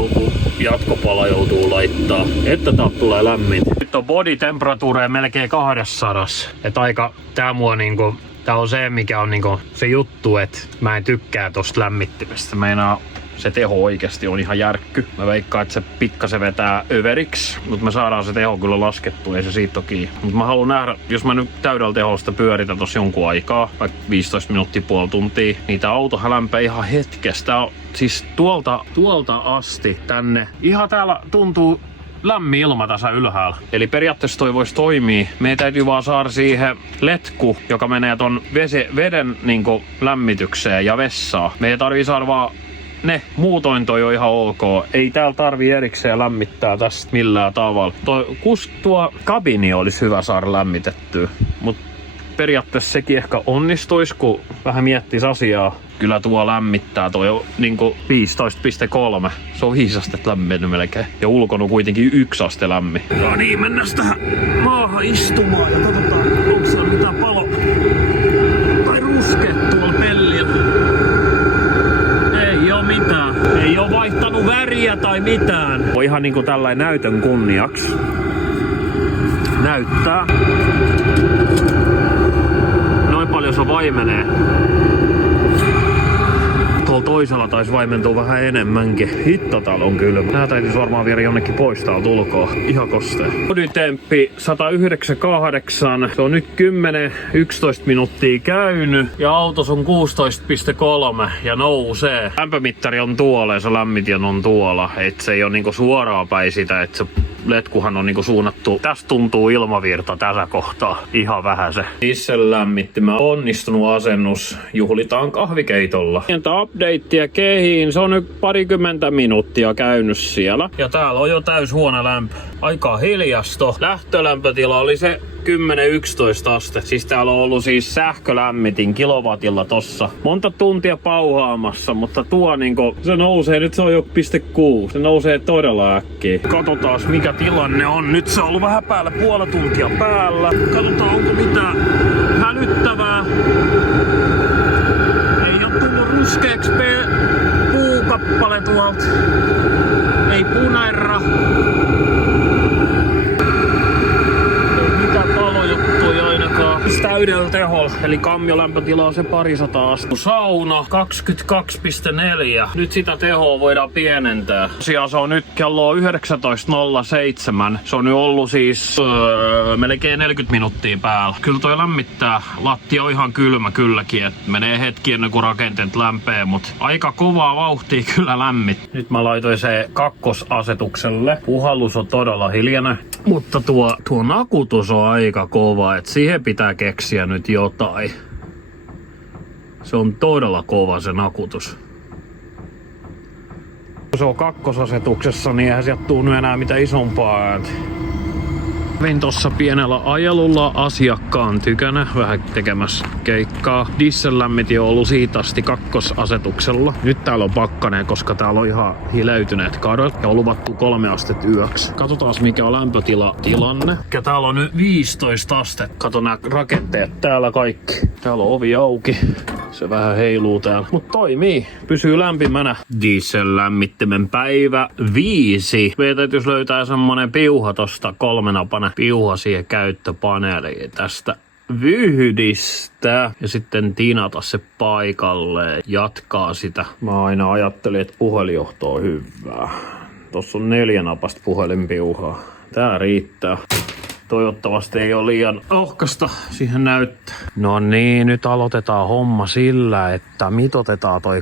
jatkopala joutuu laittaa, että tää tulee lämmin. Nyt on body temperature melkein 200. Et tää mua niinku, tää on se mikä on niinku se juttu, että mä en tykkää tosta lämmittimestä. Meinaa se teho oikeesti on ihan järkky. Mä veikkaan, että se pikkasen vetää överiksi, mutta me saadaan se teho kyllä laskettua, ei se siitä toki. Mutta mä haluan nähdä, jos mä nyt täydellä tehosta pyöritän tossa jonkun aikaa, vaikka 15 minuuttia, puoli tuntia, niin tää autohan lämpää ihan hetkestä. Siis tuolta asti tänne. Ihan täällä tuntuu lämmin ilma tässä ylhäällä. Eli periaatteessa toi voisi toimia. Meidän täytyy vaan saada siihen letku, joka menee ton veden niinku lämmitykseen ja vessaan. Meidän tarvii saada vaan muutoin toi on ihan ok. Ei täällä tarvii erikseen lämmittää tästä millään tavalla. Tuo kabini olisi hyvä saada lämmitettyä. Mut periaatteessa sekin ehkä onnistuisi, kun vähän miettis asiaa. Kyllä tuo lämmittää, toi on niinku 15,3. Se on 5 astetta lämmennyt melkein. Ja ulkona kuitenkin 1 aste lämmin. No niin, mennään tähän maahan istumaan ja katsotaan, onko siellä mitään palo tai ruskeet tuolla pellillä. Ei oo mitään. Ei oo vaihtanut väriä tai mitään. On ihan niinku tällainen näytön kunniaksi. Näyttää. Noin paljon se vaimenee. Tuolla toisella taisi vaimentua vähän enemmänkin. Hitto täällä on kylmä. Nää täytyisi varmaan viedä jonnekin pois täältä ulkoa. Ihan kostea. Bodytemppi 198. Se on nyt 10-11 minuuttia käynyt. Ja autos on 16,3 ja nousee. Lämpömittari on tuolla ja se lämmitin on tuolla. Et se ei ole niinku suoraan päin sitä, että se letkuhan on niinku suunnattu. Tästä tuntuu ilmavirta tässä kohtaa. Ihan vähän se. Diesel-lämmittimä onnistunut asennus. Juhlitaan kahvikeitolla. Pientä updatea kehiin. Se on nyt 20 minuuttia käynyt siellä. Ja täällä on jo täys huono lämpö. Aika hiljasto. Lähtölämpötila oli se 10-11 aste. Siis täällä on ollut siis sähkölämmitin kilowatilla tossa. Monta tuntia pauhaamassa, mutta tuo niinku, se nousee, nyt se on jo 0,6. Se nousee todella äkkiä. Katsotaan mikä tilanne on. Nyt se on ollut vähän päällä, puoli tuntia päällä. Katsotaan onko mitään hälyttävää. Ei oo tullut ruskeeksi puukappale tuolta. Ei punerra. Täydellä teholla, eli kammiolämpötila on se 200 astetta. Sauna 22,4. Nyt sitä tehoa voidaan pienentää. Tosiaan se on nyt kello 19.07. Se on nyt ollut siis melkein 40 minuuttia päällä. Kyllä toi lämmittää. Lattia on ihan kylmä kylläkin, että menee hetki ennen kuin rakenteet lämpee, mutta aika kovaa vauhtia kyllä lämmit. Nyt mä laitoin se kakkosasetukselle. Puhallus on todella hiljainen, mutta tuo nakutus on aika kova, että siihen pitää keksiä nyt jotain. Se on todella kova se nakutus. Kun se on kakkosasetuksessa, niin eihän sieltä tuu nyt enää mitään isompaa ääntä. Kävin tossa pienellä ajelulla asiakkaan tykönä vähän tekemässä keikkaa. Diesellämmitin on ollut siitä asti kakkosasetuksella. Nyt täällä on pakkanen, koska täällä on ihan hileytyneet kadot ja on luvattu 3 astetta yöksi. Katsotaan mikä on lämpötilanne. Ja täällä on nyt 15 astetta. Kato nää rakenteet täällä kaikki. Täällä on ovi auki. Se vähän heiluu täällä. Mut toimii. Pysyy lämpimänä. Diesellämmittimen päivä 5. Meidän täytyisi löytää semmonen piuha tosta 3-napanen piuha siihen käyttöpaneeliin tästä vyhdistä ja sitten tinata se paikalleen. Jatkaa sitä. Mä aina ajattelin, että puhelinjohto on hyvää. Tossa on 4-napasta puhelinpiuhaa. Tää riittää. Toivottavasti ei ole liian ohkasta siihen näyttää. No niin, nyt aloitetaan homma sillä, että mitotetaan toi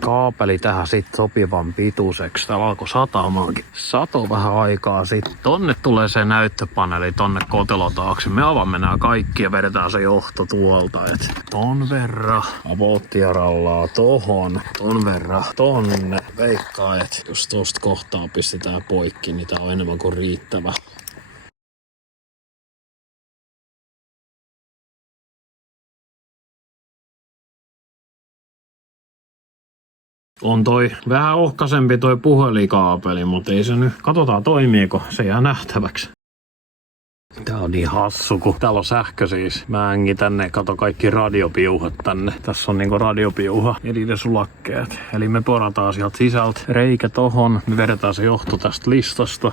kaapeli tähän sit sopivan pituiseksi. Täällä alkoi satamaankin. Sato vähän aikaa sitten. Tonne tulee se näyttöpaneeli tonne kotelo taakse. Me avaamme nää kaikki ja vedetään se johto tuolta. Et ton verran abouttia rallaa tohon. Ton verran tonne. Veikkaa, että jos tosta kohtaa pistetään poikki, niin tää on enemmän kuin riittävä. On toi vähän ohkaisempi toi puhelikaapeli, mutta ei se nyt. Katsotaan toimiiko, se jää nähtäväksi. Tää on niin hassu, kun täällä on sähkö siis. Mä ängin tänne, kato kaikki radiopiuhat tänne. Tässä on niinku radiopiuha, eli ne sulakkeet. Eli me porataan sieltä sisältä reikä tohon. Me vedetään se johto tästä listasta.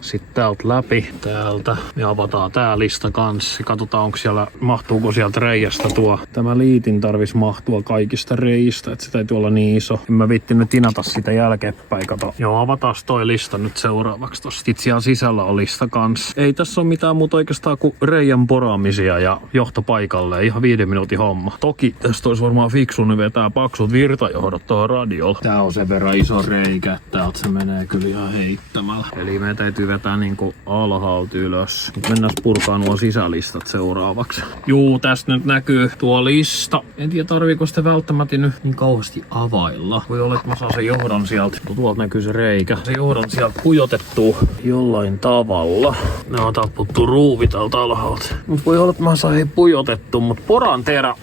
Sitten täältä läpi, täältä. Me avataan tää lista kanssa. Katsotaan, onko siellä, mahtuuko sieltä reiästä tuo. Tämä liitin tarvis mahtua kaikista reistä, että se täytyy olla niin iso. En mä viitti nyt tinata sitä jälkeenpäin, kato. Joo, avataan toi lista nyt seuraavaksi tossa. Sitten siellä sisällä on lista kanssa. Ei tässä ole mitään muuta oikeastaan kuin reijän poraamisia ja johto paikalle. Ihan 5 minuutin homma. Toki tästä olisi varmaan fiksu, niin vetää paksut virtajohdot tuohon radiolla. Tää on sen verran iso reikä, että täältä se menee kyllä ihan heittämällä. Eli me täytyy vetää niinku alhaalta ylös. Mennään purkaan nuo sisälistat seuraavaksi. Juu, tästä nyt näkyy tuo lista. En tiedä tarviiko sitä välttämättä nyt niin kauheasti availla. Voi olla, että mä saan sen johdon sieltä. Tuolta näkyy se reikä. Se johdon sieltä pujotettua jollain tavalla. Nää on täältä puuttuu ruuvi täältä alhaalta. Mut voi olla, että mä saan pujotettu, mut poran terä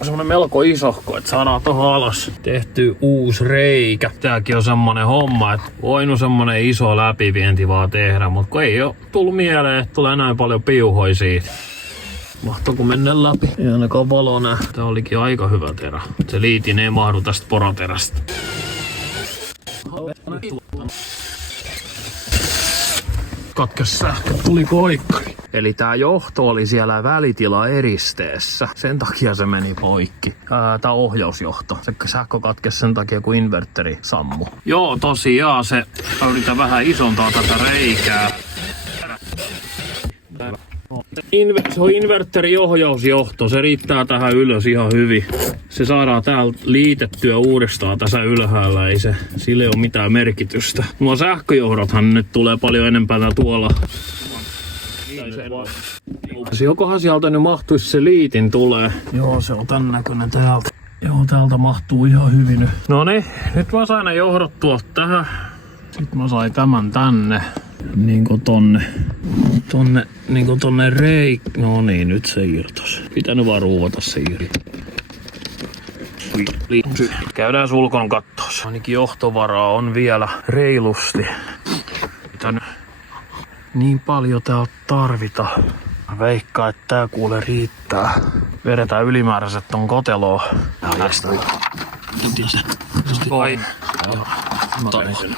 on semmonen melko isohko, että saadaan tohon alas tehty uusi reikä. Tääkin on semmonen homma, että voinut semmonen iso läpivienti vaan tehdä, mutta kun ei oo tullut mieleen, että tulee näin paljon piuhoja siitä. Mahtoiko mennä läpi? Ei ainakaan valo näe. Tää olikin aika hyvä terä. Se liitin ei mahdu tästä poraterästä. Katkes sähkö, tuli koikkari. Eli tää johto oli siellä välitila-eristeessä. Sen takia se meni poikki. Tää ohjausjohto. Se sähkö katkesi sen takia, kun inverteri sammu. Joo, tosiaan se. Yritän vähän isontaa tätä reikää. Se on inverteriohjausjohto, se riittää tähän ylös ihan hyvin. Se saadaan täältä liitettyä uudestaan tässä ylhäällä, ei se, sille ole mitään merkitystä. Nuo sähköjohdothan nyt tulee paljon enempää tuolla. Jokohan sieltä nyt mahtuisi se liitin tulee. Joo, se on tän näköinen täältä. Joo, täältä mahtuu ihan hyvin nyt. No niin, nyt mä sain ne johdottua tähän. Sitten mä sain tämän tänne. Niinku tonne niinku tonne no niin, nyt se irtos. Pitänyt vaan ruuvata se irti. Käydään sulkon kattossa. Ainakin johtovaraa on vielä reilusti. Pitänyt niin paljon täältä tarvita. Mä veikkaan, että tää kuule riittää. Vedetään ylimääräiset ton koteloon. Oi. Mä tein sen.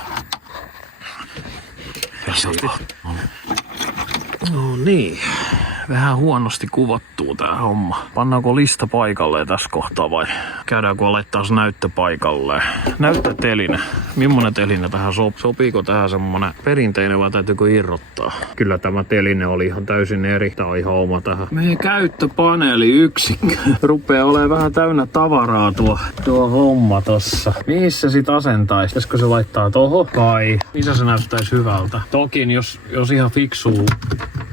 No niin, vähän huonosti kuvattuu tää homma. Pannaanko lista paikalleen tässä kohtaa vai käydäänkö laittaa se näyttö paikalleen? Näyttöteline. Millainen teline tähän sopiiko tähän semmonen perinteinen vai täytyykö irrottaa? Kyllä tämä teline oli ihan täysin eri. Tää on ihan oma tähän. Meidän käyttöpaneeli yksikkö. Rupeaa olemaan vähän täynnä tavaraa tuo homma tossa. Mihin se sit asentaisi? Pitäisikö se laittaa tohon? Kai. Missä se näyttäisi hyvältä? Toki jos ihan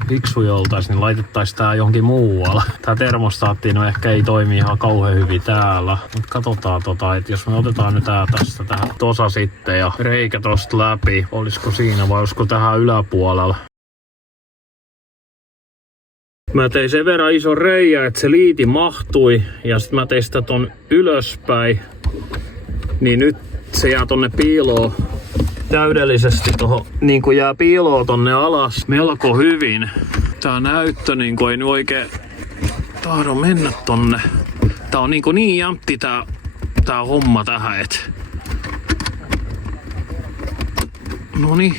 fiksuja oltais, niin laitettaisiin tää johonkin muualla. Tää termostaatti no ehkä ei toimi ihan kauhean hyvin täällä. Mut katsotaan että jos me otetaan nyt tää tästä tähän tosa sitten ja reikä tosta läpi. Olisiko siinä vai olisiko tähän yläpuolella? Mä tein sen verran ison reijä, että se liiti mahtui ja sit mä tein sitä ton ylöspäin. Niin nyt se jää tonne piiloon täydellisesti tohon, niin kuin jää piiloon tonne alas melko hyvin. Tää näyttö niin kuin ei nyt oikein tahdo mennä tonne. Tää on niin jämpti tää homma tähän, et. Noniin.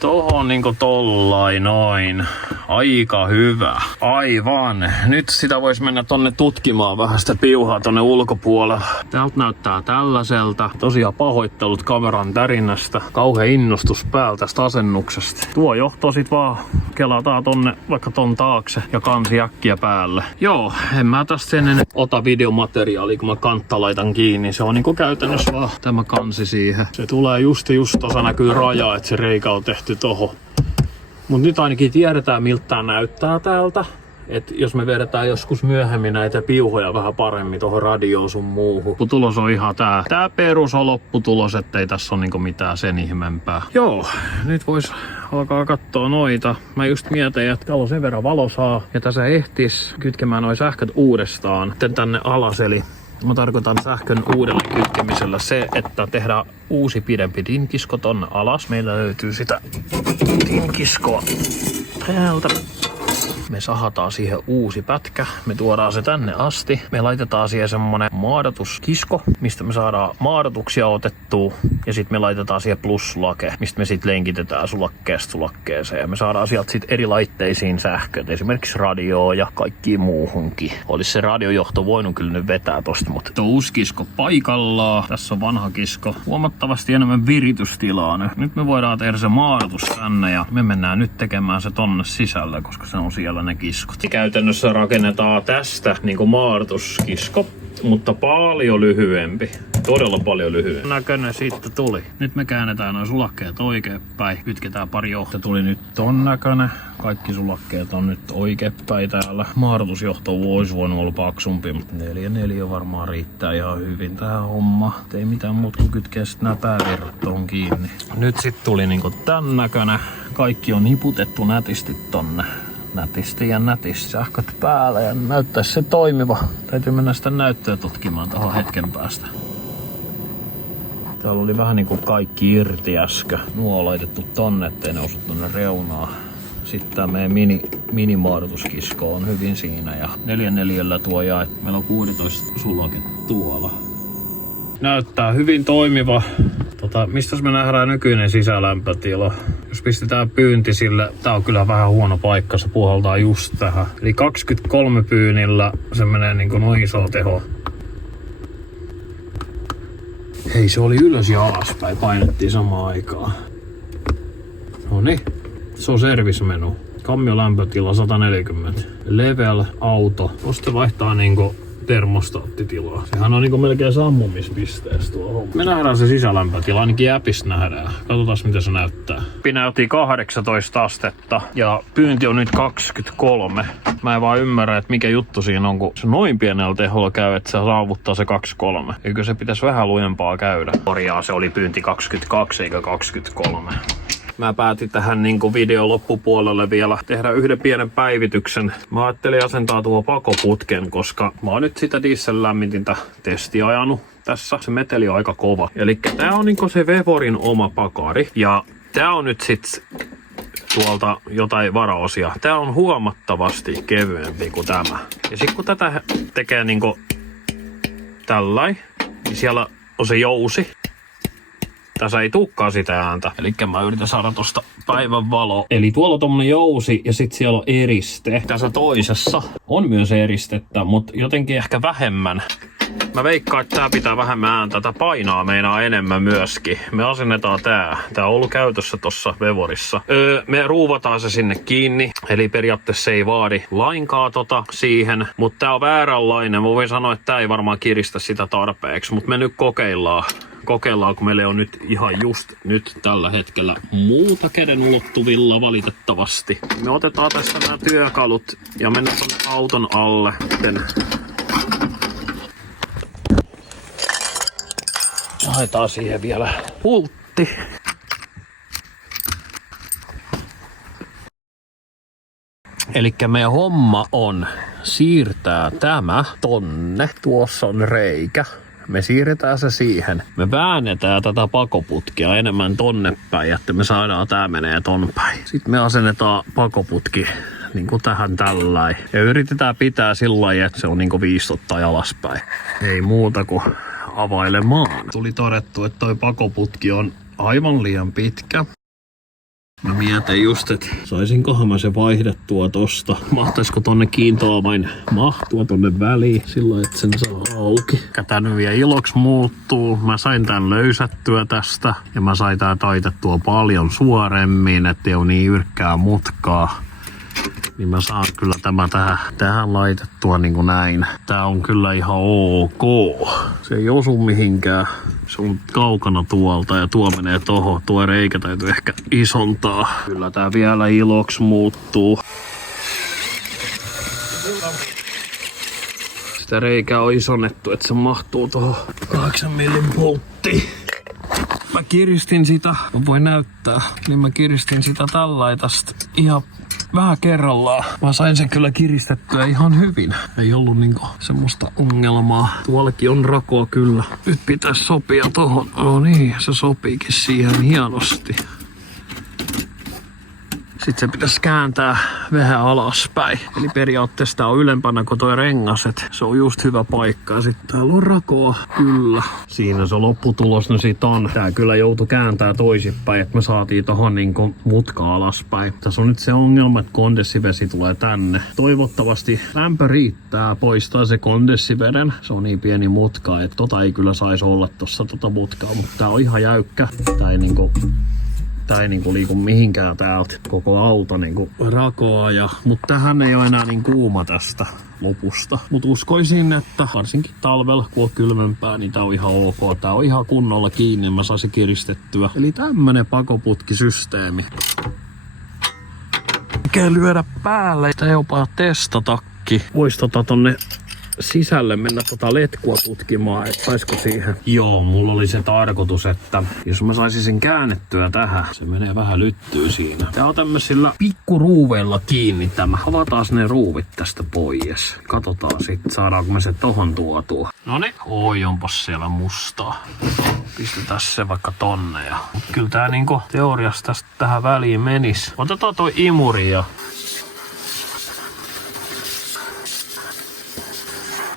Tohon niinku tollain noin. Aika hyvä. Aivan. Nyt sitä vois mennä tonne tutkimaan vähän sitä piuhaa tonne ulkopuolella. Täältä näyttää tällaiselta. Tosiaan pahoittelut kameran tärinästä. Kauhea innostus päältä tästä asennuksesta. Tuo johto sit vaan kelataan tonne vaikka ton taakse ja kansi äkkiä päälle. Joo, en mä tästä sen ennen ota videomateriaalia, kun mä kantta laitan kiinni. Se on niinku käytännössä vaan tämä kansi siihen. Se tulee just tossa näkyy raja, että se reikä on tehty tohon. Mut nyt ainakin tiedetään miltä tää näyttää täältä. Et jos me vedetään joskus myöhemmin näitä piuhoja vähän paremmin tohon radioon sun muuhun. Lopputulos on ihan tää perus on lopputulos, ettei tässä ole niinku mitään sen ihmeempää. Joo, nyt vois alkaa katsoa noita. Mä just mietin, että täällä on sen verran valosaa. Ja tässä ehtis kytkemään noi sähköt uudestaan tänne alas. Eli Mä tarkoitan sähkön uudelleen kytkemisellä se, että tehdään uusi pidempi dinkisko tonne alas. Meillä löytyy sitä dinkiskoa täältä. Me sahataan siihen uusi pätkä, me tuodaan se tänne asti. Me laitetaan siihen semmonen maadatuskisko, mistä me saadaan maadatuksia otettua. Ja sitten me laitetaan siihen plussulake, mistä me sitten lenkitetään sulakkeesta sulakkeeseen. Ja me saadaan sieltä sitten eri laitteisiin sähköt, esimerkiksi radioon ja kaikkiin muuhunkin. Olisi se radiojohto voinut kyllä nyt vetää tosta, mutta tuo uusi kisko paikallaan. Tässä on vanha kisko. Huomattavasti enemmän viritystilaa nyt. Nyt me voidaan tehdä se maadatus tänne ja me mennään nyt tekemään se tonne sisällä, koska se on siellä ne kiskot. Käytännössä rakennetaan tästä niinku maadatuskisko, mutta paljon lyhyempi. Todella paljon lyhyempi. Näköinen siitä tuli. Nyt me käännetään noin sulakkeet oikeinpäin. Kytketään pari johtoa. Tuli nyt ton näköinen. Kaikki sulakkeet on nyt oikeinpäin täällä. Maadatusjohto olisi voinut olla paksumpi, mutta 4 varmaan riittää ihan hyvin tähän homma. Ei mitään muuta kuin kytkeä sit nää päävirrat ton kiinni. Nyt sit tuli niinku tän näköinen. Kaikki on niputettu nätisti tonne. Nätisti ja nätisti. Sähköt päällä ja näyttäisi se toimiva. Täytyy mennä sitä näyttöä tutkimaan tuohon hetken päästä. Täällä oli vähän niinku kaikki irti äsken. Nuo on laitettu tonne, ettei ne osu tonne reunaan. Sitten tää meidän minimaadatuskisko on hyvin siinä. Ja 4/4 tuo jaettu. Meillä on 16 sulake tuolla. Näyttää hyvin toimiva. Mistä me nähdään nykyinen sisälämpötila? Jos pistetään pyynti sille, tää on kyllä vähän huono paikka, se puhaltaa just tähän. Eli 23 pyynnillä se menee niinku noin iso teho. Hei, se oli ylös ja alaspäin, painettiin samaan aikaan. Noniin, se on service-menu. Kammio lämpötila 140. Level, auto. Tosta vaihtaa niinku termostaattitilaa. Sehän on niinku melkein sammumispisteessä tuo homma. Me nähdään se sisälämpötila, ainakin appista nähdään. Katsotaan miten se näyttää. Pinäytiin 18 astetta ja pyynti on nyt 23. Mä en vaan ymmärrä, että mikä juttu siinä on, kun se noin pienellä teholla käy, että se saavuttaa se 23. Eikö se pitäisi vähän lujempaa käydä? Korjaa, se oli pyynti 22 eikä 23. Mä päätin tähän videon loppupuolelle vielä tehdä yhden pienen päivityksen. Mä ajattelin asentaa tuo pakoputken, koska mä oon nyt sitä diesel-lämmitintä testiä ajanut tässä. Se meteli on aika kova. Eli tää on se Vevorin oma pakari. Ja tää on nyt sit tuolta jotain varaosia. Tää on huomattavasti kevyempi kuin tämä. Ja sit kun tätä tekee tällain, niin siellä on se jousi. Tässä ei tulekaan sitä ääntä. Elikkä mä yritän saada tosta päivän valo. Eli tuolla on tommonen jousi ja sit siellä on eriste. Tässä toisessa on myös eristettä, mutta jotenkin ehkä vähemmän. Mä veikkaan, että tää pitää vähemmän ääntä. Tää painaa meinaa enemmän myöskin. Me asennetaan tää. Tää on ollut käytössä tossa Vevorissa. Me ruuvataan se sinne kiinni. Eli periaatteessa se ei vaadi lainkaan siihen. Mutta tää on vääränlainen. Mä voin sanoa, että tää ei varmaan kiristä sitä tarpeeksi. Mutta me nyt kokeillaan, kun meillä on nyt ihan just nyt tällä hetkellä muuta käden ulottuvilla valitettavasti. Me otetaan tästä nämä työkalut ja mennään tonne auton alle. Haetaan siihen vielä pultti. Elikkä meidän homma on siirtää tämä tonne. Tuossa on reikä. Me siirretään se siihen. Me väännetään tätä pakoputkia enemmän tonne päin, että me saadaan tää menee ton päin. Sitten me asennetaan pakoputki niinku tähän tälläin. Ja yritetään pitää sillä lailla, että se on niinku viistottaa alaspäin. Ei muuta kuin availemaan. Tuli todettu, että toi pakoputki on aivan liian pitkä. Mä mietin just, että saisinkohan mä se vaihdettua tosta. Mahtaisiko tonne kiintoavain mahtua tonne väliin sillä että sen saa auki. Tän vielä iloksi muuttuu. Mä sain tän löysättyä tästä. Ja mä sain tää taitettua paljon suoremmin, ettei ole niin yrkkää mutkaa. Niin mä saan kyllä tämä tähän laitettua niin kuin näin. Tää on kyllä ihan ok. Se ei osu mihinkään. Se on kaukana tuolta ja tuo menee tohon. Tuo reikä täytyy ehkä isontaa. Kyllä tää vielä iloksi muuttuu. Sitä reikää on isonnettu, että se mahtuu tohon 8 millin pulttiin. Mä kiristin sitä, mä voin näyttää, niin mä kiristin sitä tällain tästä ihan vähän kerrallaan. Mä sain sen kyllä kiristettyä ihan hyvin. Ei ollut niinku semmoista ongelmaa. Tuollakin on rakoa kyllä. Nyt pitäisi sopia tohon. No niin, se sopiikin siihen hienosti. Sitten se pitäisi kääntää vähän alaspäin. Eli periaatteessa tää on ylempänä kuin toi rengas, et se on just hyvä paikka. Ja sitten täällä on rakoa, kyllä. Siinä se lopputulos no sit on. Tää kyllä joutui kääntää toisinpäin, että me saatiin tohon niinku mutka alaspäin. Tässä on nyt se ongelma, että kondenssivesi tulee tänne. Toivottavasti lämpö riittää poistaa se kondenssiveden. Se on niin pieni mutka, että tota ei kyllä saisi olla tossa mutkaa. Mutta tää on ihan jäykkä. Tää ei niinku liiku mihinkään täältä koko auto niinku rakoa. Mutta tähän ei ole enää niin kuuma tästä lopusta. Mut uskoisin, että varsinkin talvella kun on kylmempää, niin tää on ihan ok. Tää on ihan kunnolla kiinni, mä saisin kiristettyä. Eli tämmönen pakoputkisysteemi. Mikä lyödä päälle, tai jopa testatakki. Vois tonne sisälle mennä letkua tutkimaan, että saisiko siihen. Joo, mulla oli se tarkoitus, että jos mä saisin sen käännettyä tähän, se menee vähän lyttyy siinä. Tää on tämmöisillä pikkuruuveilla kiinni tämä. Avataan ne ruuvit tästä pois. Katsotaan sitten, saadaanko me se tohon tuotua. Noniin. Oi, onpas siellä mustaa. Pistetään se vaikka tonne. Mut kyllä tää niinku teoriassa tästä tähän väliin menis. Otetaan toi imuri ja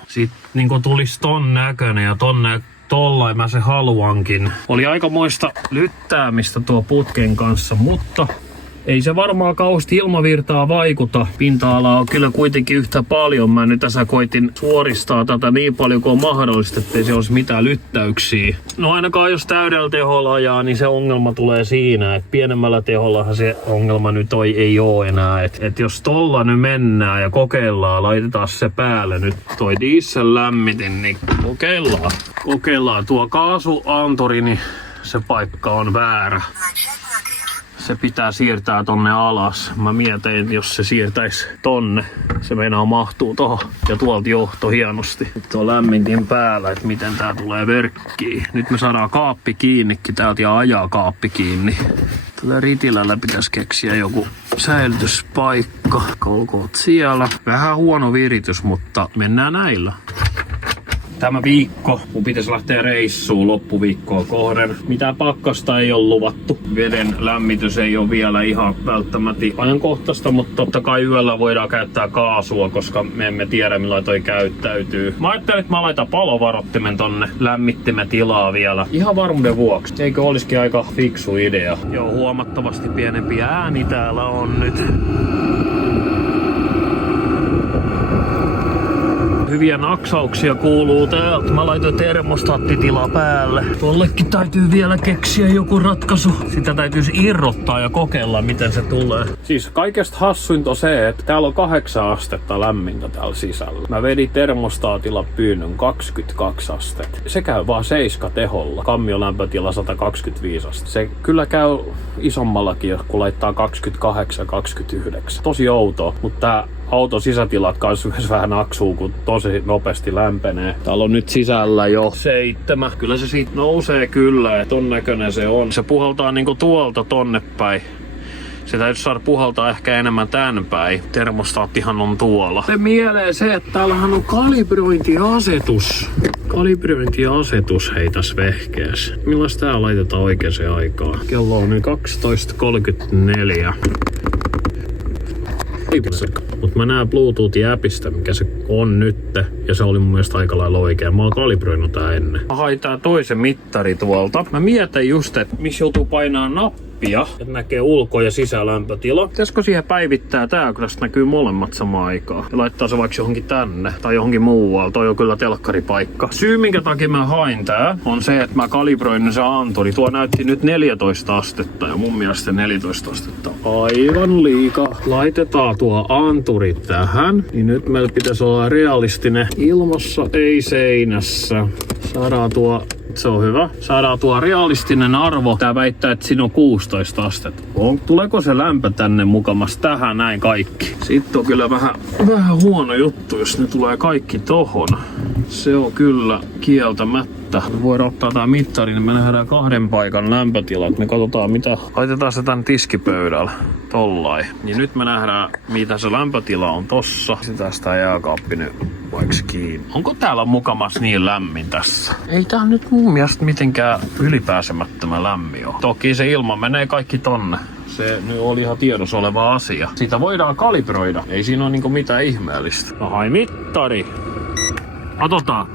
sitten niinku tulisi ton näköinen ja tollain mä se haluankin. Oli aikamoista lyttäämistä tuo putken kanssa, mutta ei se varmaan kauheasti ilmavirtaa vaikuta. Pinta-alaa on kyllä kuitenkin yhtä paljon. Mä nyt tässä koitin suoristaa tätä niin paljon kuin on mahdollista, ettei se olisi mitään lyttäyksiä. No ainakaan jos täydellä teholla ajaa, niin se ongelma tulee siinä, että pienemmällä tehollahan se ongelma nyt ei ole enää. Et jos tolla nyt mennään ja kokeillaan, laitetaan se päälle nyt toi diesel lämmitin, niin kokeillaan. Tuo kaasuanturi, niin se paikka on väärä. Se pitää siirtää tonne alas. Mä mietin, jos se siirtäisi tonne. Se meinaa mahtuu tohon. Ja tuolta johto hienosti. Nyt on lämmintin päällä, että miten tää tulee verkkiin. Nyt me saadaan kaappi kiinnikin täältä ja ajaa kaappi kiinni. Tällä ritilällä pitäisi keksiä joku säilytyspaikka. Kolkoot siellä. Vähän huono viritys, mutta mennään näillä. Tämä viikko mun pitäisi lähteä reissuun loppuviikkoa kohden. Mitään pakkasta ei ole luvattu. Veden lämmitys ei ole vielä ihan välttämättä ajankohtaista, mutta totta kai yöllä voidaan käyttää kaasua, koska me emme tiedä millä toi käyttäytyy. Mä ajattelin, että mä laitan palovarottimen tonne lämmittimetilaa vielä. Ihan varmuuden vuoksi. Eikö olisikin aika fiksu idea? Joo, huomattavasti pienempi ääni täällä on nyt. Hyviä naksauksia kuuluu täältä. Mä laitoin termostaattitila päälle. Tollekin täytyy vielä keksiä joku ratkaisu. Sitä täytyisi irrottaa ja kokeilla, miten se tulee. Siis kaikesta hassuinta on se, että täällä on 8 astetta lämmintä täällä sisällä. Mä vedin termostaatilla pyynnön 22 astetta. Se käy vaan 7 teholla. Kammiolämpötila 125 astetta. Se kyllä käy isommallakin, kun laittaa 28-29. Tosi outoa, mutta tää auton sisätilat kanssa vähän aksuu, kun tosi nopeasti lämpenee. Täällä on nyt sisällä jo 7. Kyllä se siitä nousee kyllä, että ton näköinen se on. Se puhaltaa niinku tuolta tonne päin. Se täytyy saada puhaltaa ehkä enemmän tän päin. Termostaattihan on tuolla. Se mieleen se, että täällähän on kalibrointiasetus. Kalibrointiasetus hei tässä vehkeessä. Millaista tää laitetaan oikeaan aikaan? Kello on nyt 12.34. Mutta mä näen Bluetooth-appista, mikä se on nyt, ja se oli mun mielestä aika lailla oikein. Mä oon kalibroinut tää ennen. Mä hain tää toisen mittari tuolta. Mä mietin just, että missä joutuu painaa nappia, että näkee ulko- ja sisälämpötila. Pitäisikö siihen päivittää tää, kun tästä näkyy molemmat samaan aikaan. Ja laittaa se vaikka johonkin tänne, tai johonkin muualle. Toi on kyllä telkkaripaikka. Syy, minkä takia mä hain tää, on se, että mä kalibroin se anturi. Tuo näytti nyt 14 astetta, ja mun mielestä 14 astetta aivan liikaa. Laitetaan tuo anturi tähän, niin nyt meillä pitäisi olla realistinen ilmassa, ei seinässä. Saadaan tuo, se on hyvä. Saadaan tuo realistinen arvo. Tää väittää, että siinä on 16 astetta. Tuleeko se lämpö tänne mukamas tähän näin kaikki? Sitten on kyllä vähän huono juttu, jos ne tulee kaikki tohon. Se on kyllä kieltämättä. Me voidaan ottaa tää mittari, niin me nähdään 2 paikan lämpötilat. Me katsotaan mitä. Laitetaan se tän tiskipöydällä. Tollai. Niin nyt me nähdään, mitä se lämpötila on tossa. Sitä sitä jääkaappi nyt vaikka kiinni. Onko täällä mukamas niin lämmin tässä? Ei tää nyt mun mielestä mitenkään ylipääsemättömän lämmin ole. Toki se ilma menee kaikki tonne. Se nyt oli ihan tiedossa oleva asia. Sitä voidaan kalibroida. Ei siinä ole niinku mitään ihmeellistä. No hai mittari. Katsotaan.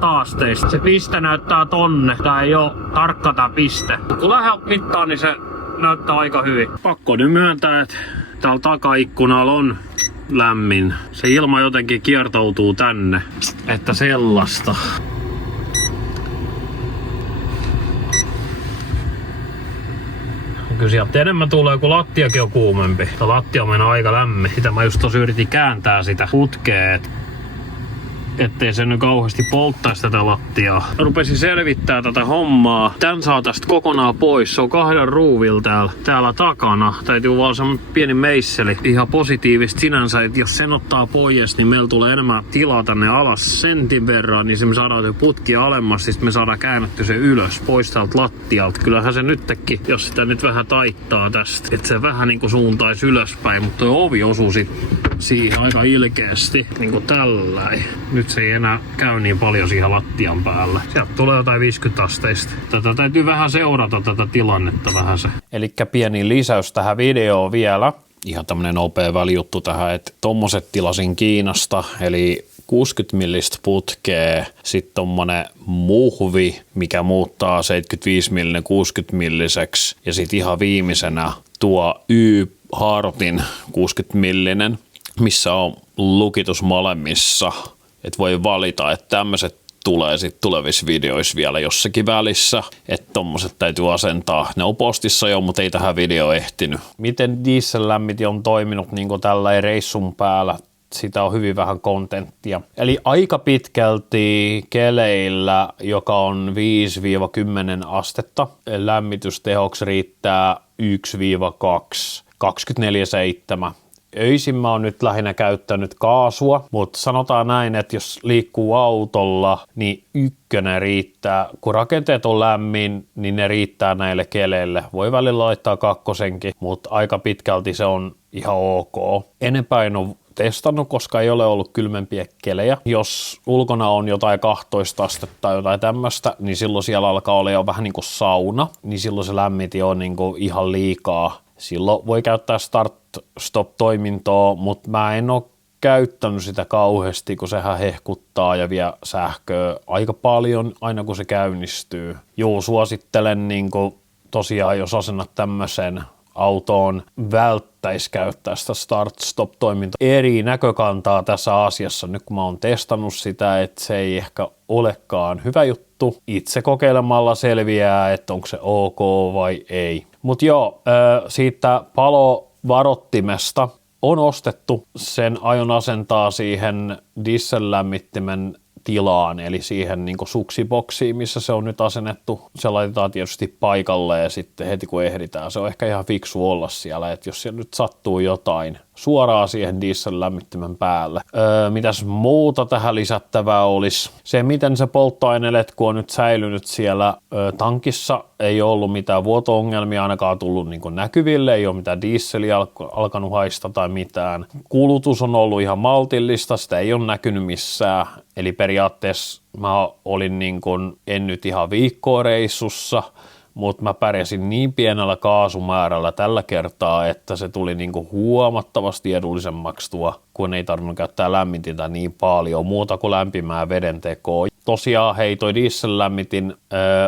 Asteista. Se piste näyttää tonne. Tää ei oo tarkka tää piste. Kun lähdet mittaa, niin se näyttää aika hyvin. Pakko nyt myöntää, että täällä takaikkunalla on lämmin. Se ilma jotenkin kiertoutuu tänne. Että sellaista. Kyllä sieltä enemmän tulee, kun lattiakin on kuumempi. Tää lattia on aika lämmin. Sitä mä just tosi yritin kääntää sitä putkea, ettei se nyt kauheasti polttaisi tätä lattiaa. Mä rupesin selvittää tätä hommaa. Tän saa tästä kokonaan pois. Se on 2 ruuvilla täällä takana. Täytyy vaan semmonen pieni meisseli. Ihan positiivista sinänsä, että jos sen ottaa pois, niin meillä tulee enemmän tilaa tänne alas sentin verran, niin se me saadaan se putki alemmas, siis me saadaan käännetty se ylös pois täältä lattialta. Kyllähän se nytkin, jos sitä nyt vähän taittaa tästä, että se vähän niinku suuntaisi ylöspäin, mutta tuo ovi osuu siihen aika ilkeästi, niinku tälläin. Nyt se ei enää käy niin paljon siihen lattian päälle. Sieltä tulee jotain 50 asteista. Tätä täytyy vähän seurata tätä tilannetta vähän se. Elikkä pieni lisäys tähän videoon vielä. Ihan tämmönen nopea välijuttu tähän, että tommoset tilasin Kiinasta, eli 60 millistä putkea, sitten tommonen muhvi, mikä muuttaa 75 millinen 60 milliseksi, ja sitten ihan viimeisenä tuo Y-Hartin 60 millinen, missä on lukitus molemmissa. Et voi valita, että tämmöiset tulee sitten tulevissa videoissa vielä jossakin välissä, että tommoset täytyy asentaa. Ne on postissa jo, mutta ei tähän video ehtinyt. Miten diesellämmit on toiminut niin tällä reissun päällä? Sitä on hyvin vähän kontenttia. Eli aika pitkälti keleillä, joka on 5-10 astetta, lämmitystehoksi riittää 1-2, 24/7. Öisin mä oon nyt lähinnä käyttänyt kaasua, mutta sanotaan näin, että jos liikkuu autolla, niin 1 riittää. Kun rakenteet on lämmin, niin ne riittää näille keleille. Voi välillä laittaa 2, mutta aika pitkälti se on ihan ok. Enempää en ole testannut, koska ei ole ollut kylmempiä kelejä. Jos ulkona on jotain 12 astetta tai jotain tämmöistä, niin silloin siellä alkaa olla jo vähän niin kuin sauna, niin silloin se lämmiti on niin kuin ihan liikaa. Silloin voi käyttää start-stop-toimintoa, mutta mä en ole käyttänyt sitä kauheasti, kun sehän hehkuttaa ja vie sähköä aika paljon aina kun se käynnistyy. Joo, suosittelen niin kuin tosiaan, jos asennat tämmöisen autoon, välttäisi käyttää sitä start-stop-toimintaa. Eri näkökantaa tässä asiassa, nyt kun mä oon testannut sitä, että se ei ehkä olekaan hyvä juttu. Itse kokeilemalla selviää, että onko se ok vai ei. Mutta joo, siitä palovarottimesta on ostettu. Sen aion asentaa siihen diesellämmittimen tilaan, eli siihen niin kuin suksiboksiin, missä se on nyt asennettu. Se laitetaan tietysti paikalle ja sitten heti kun ehditään, se on ehkä ihan fiksu olla siellä, että jos siellä nyt sattuu jotain suoraan siihen diesellämmittimen päälle. Mitäs muuta tähän lisättävää olisi? Se, miten se polttoaineletku on nyt säilynyt siellä tankissa, ei ollut mitään vuoto-ongelmia ainakaan tullut niin kuin näkyville, ei ole mitään dieseliä alkanut haista tai mitään. Kulutus on ollut ihan maltillista, sitä ei ole näkynyt missään. Eli periaatteessa mä olin niin kuin, en nyt ihan viikkoa reissussa, mutta mä pärjäsin niin pienellä kaasumäärällä tällä kertaa, että se tuli niinku huomattavasti edullisemmaksi kun ei tarvinnut käyttää lämmitintä niin paljon, muuta kuin lämpimää vedentekoa. Tosiaan hei, toi diesellämmitin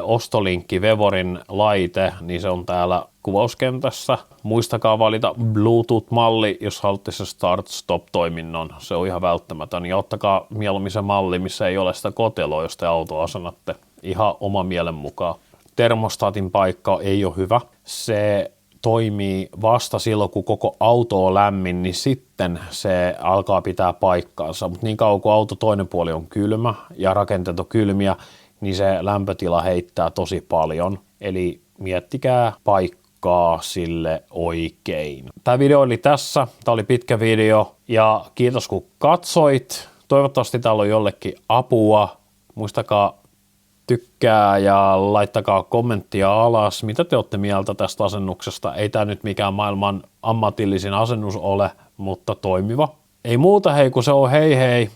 ostolinkki Vevorin laite, niin se on täällä kuvauskentässä. Muistakaa valita Bluetooth-malli, jos haluatte se start-stop-toiminnon. Se on ihan välttämätön. Ja ottakaa mieluummin se malli, missä ei ole sitä koteloa, jos te auto asennatte ihan oma mielen mukaan. Termostaatin paikka ei ole hyvä. Se toimii vasta silloin, kun koko auto on lämmin, niin sitten se alkaa pitää paikkaansa. Mutta niin kauan kuin auto toinen puoli on kylmä ja rakenteet on kylmiä, niin se lämpötila heittää tosi paljon. Eli miettikää paikkaa sille oikein. Tämä video oli tässä. Tämä oli pitkä video ja kiitos kun katsoit. Toivottavasti täällä on jollekin apua. Muistakaa tykkää ja laittakaa kommenttia alas, mitä te olette mieltä tästä asennuksesta. Ei tää nyt mikään maailman ammatillisin asennus ole, mutta toimiva. Ei muuta hei, kun se on hei hei.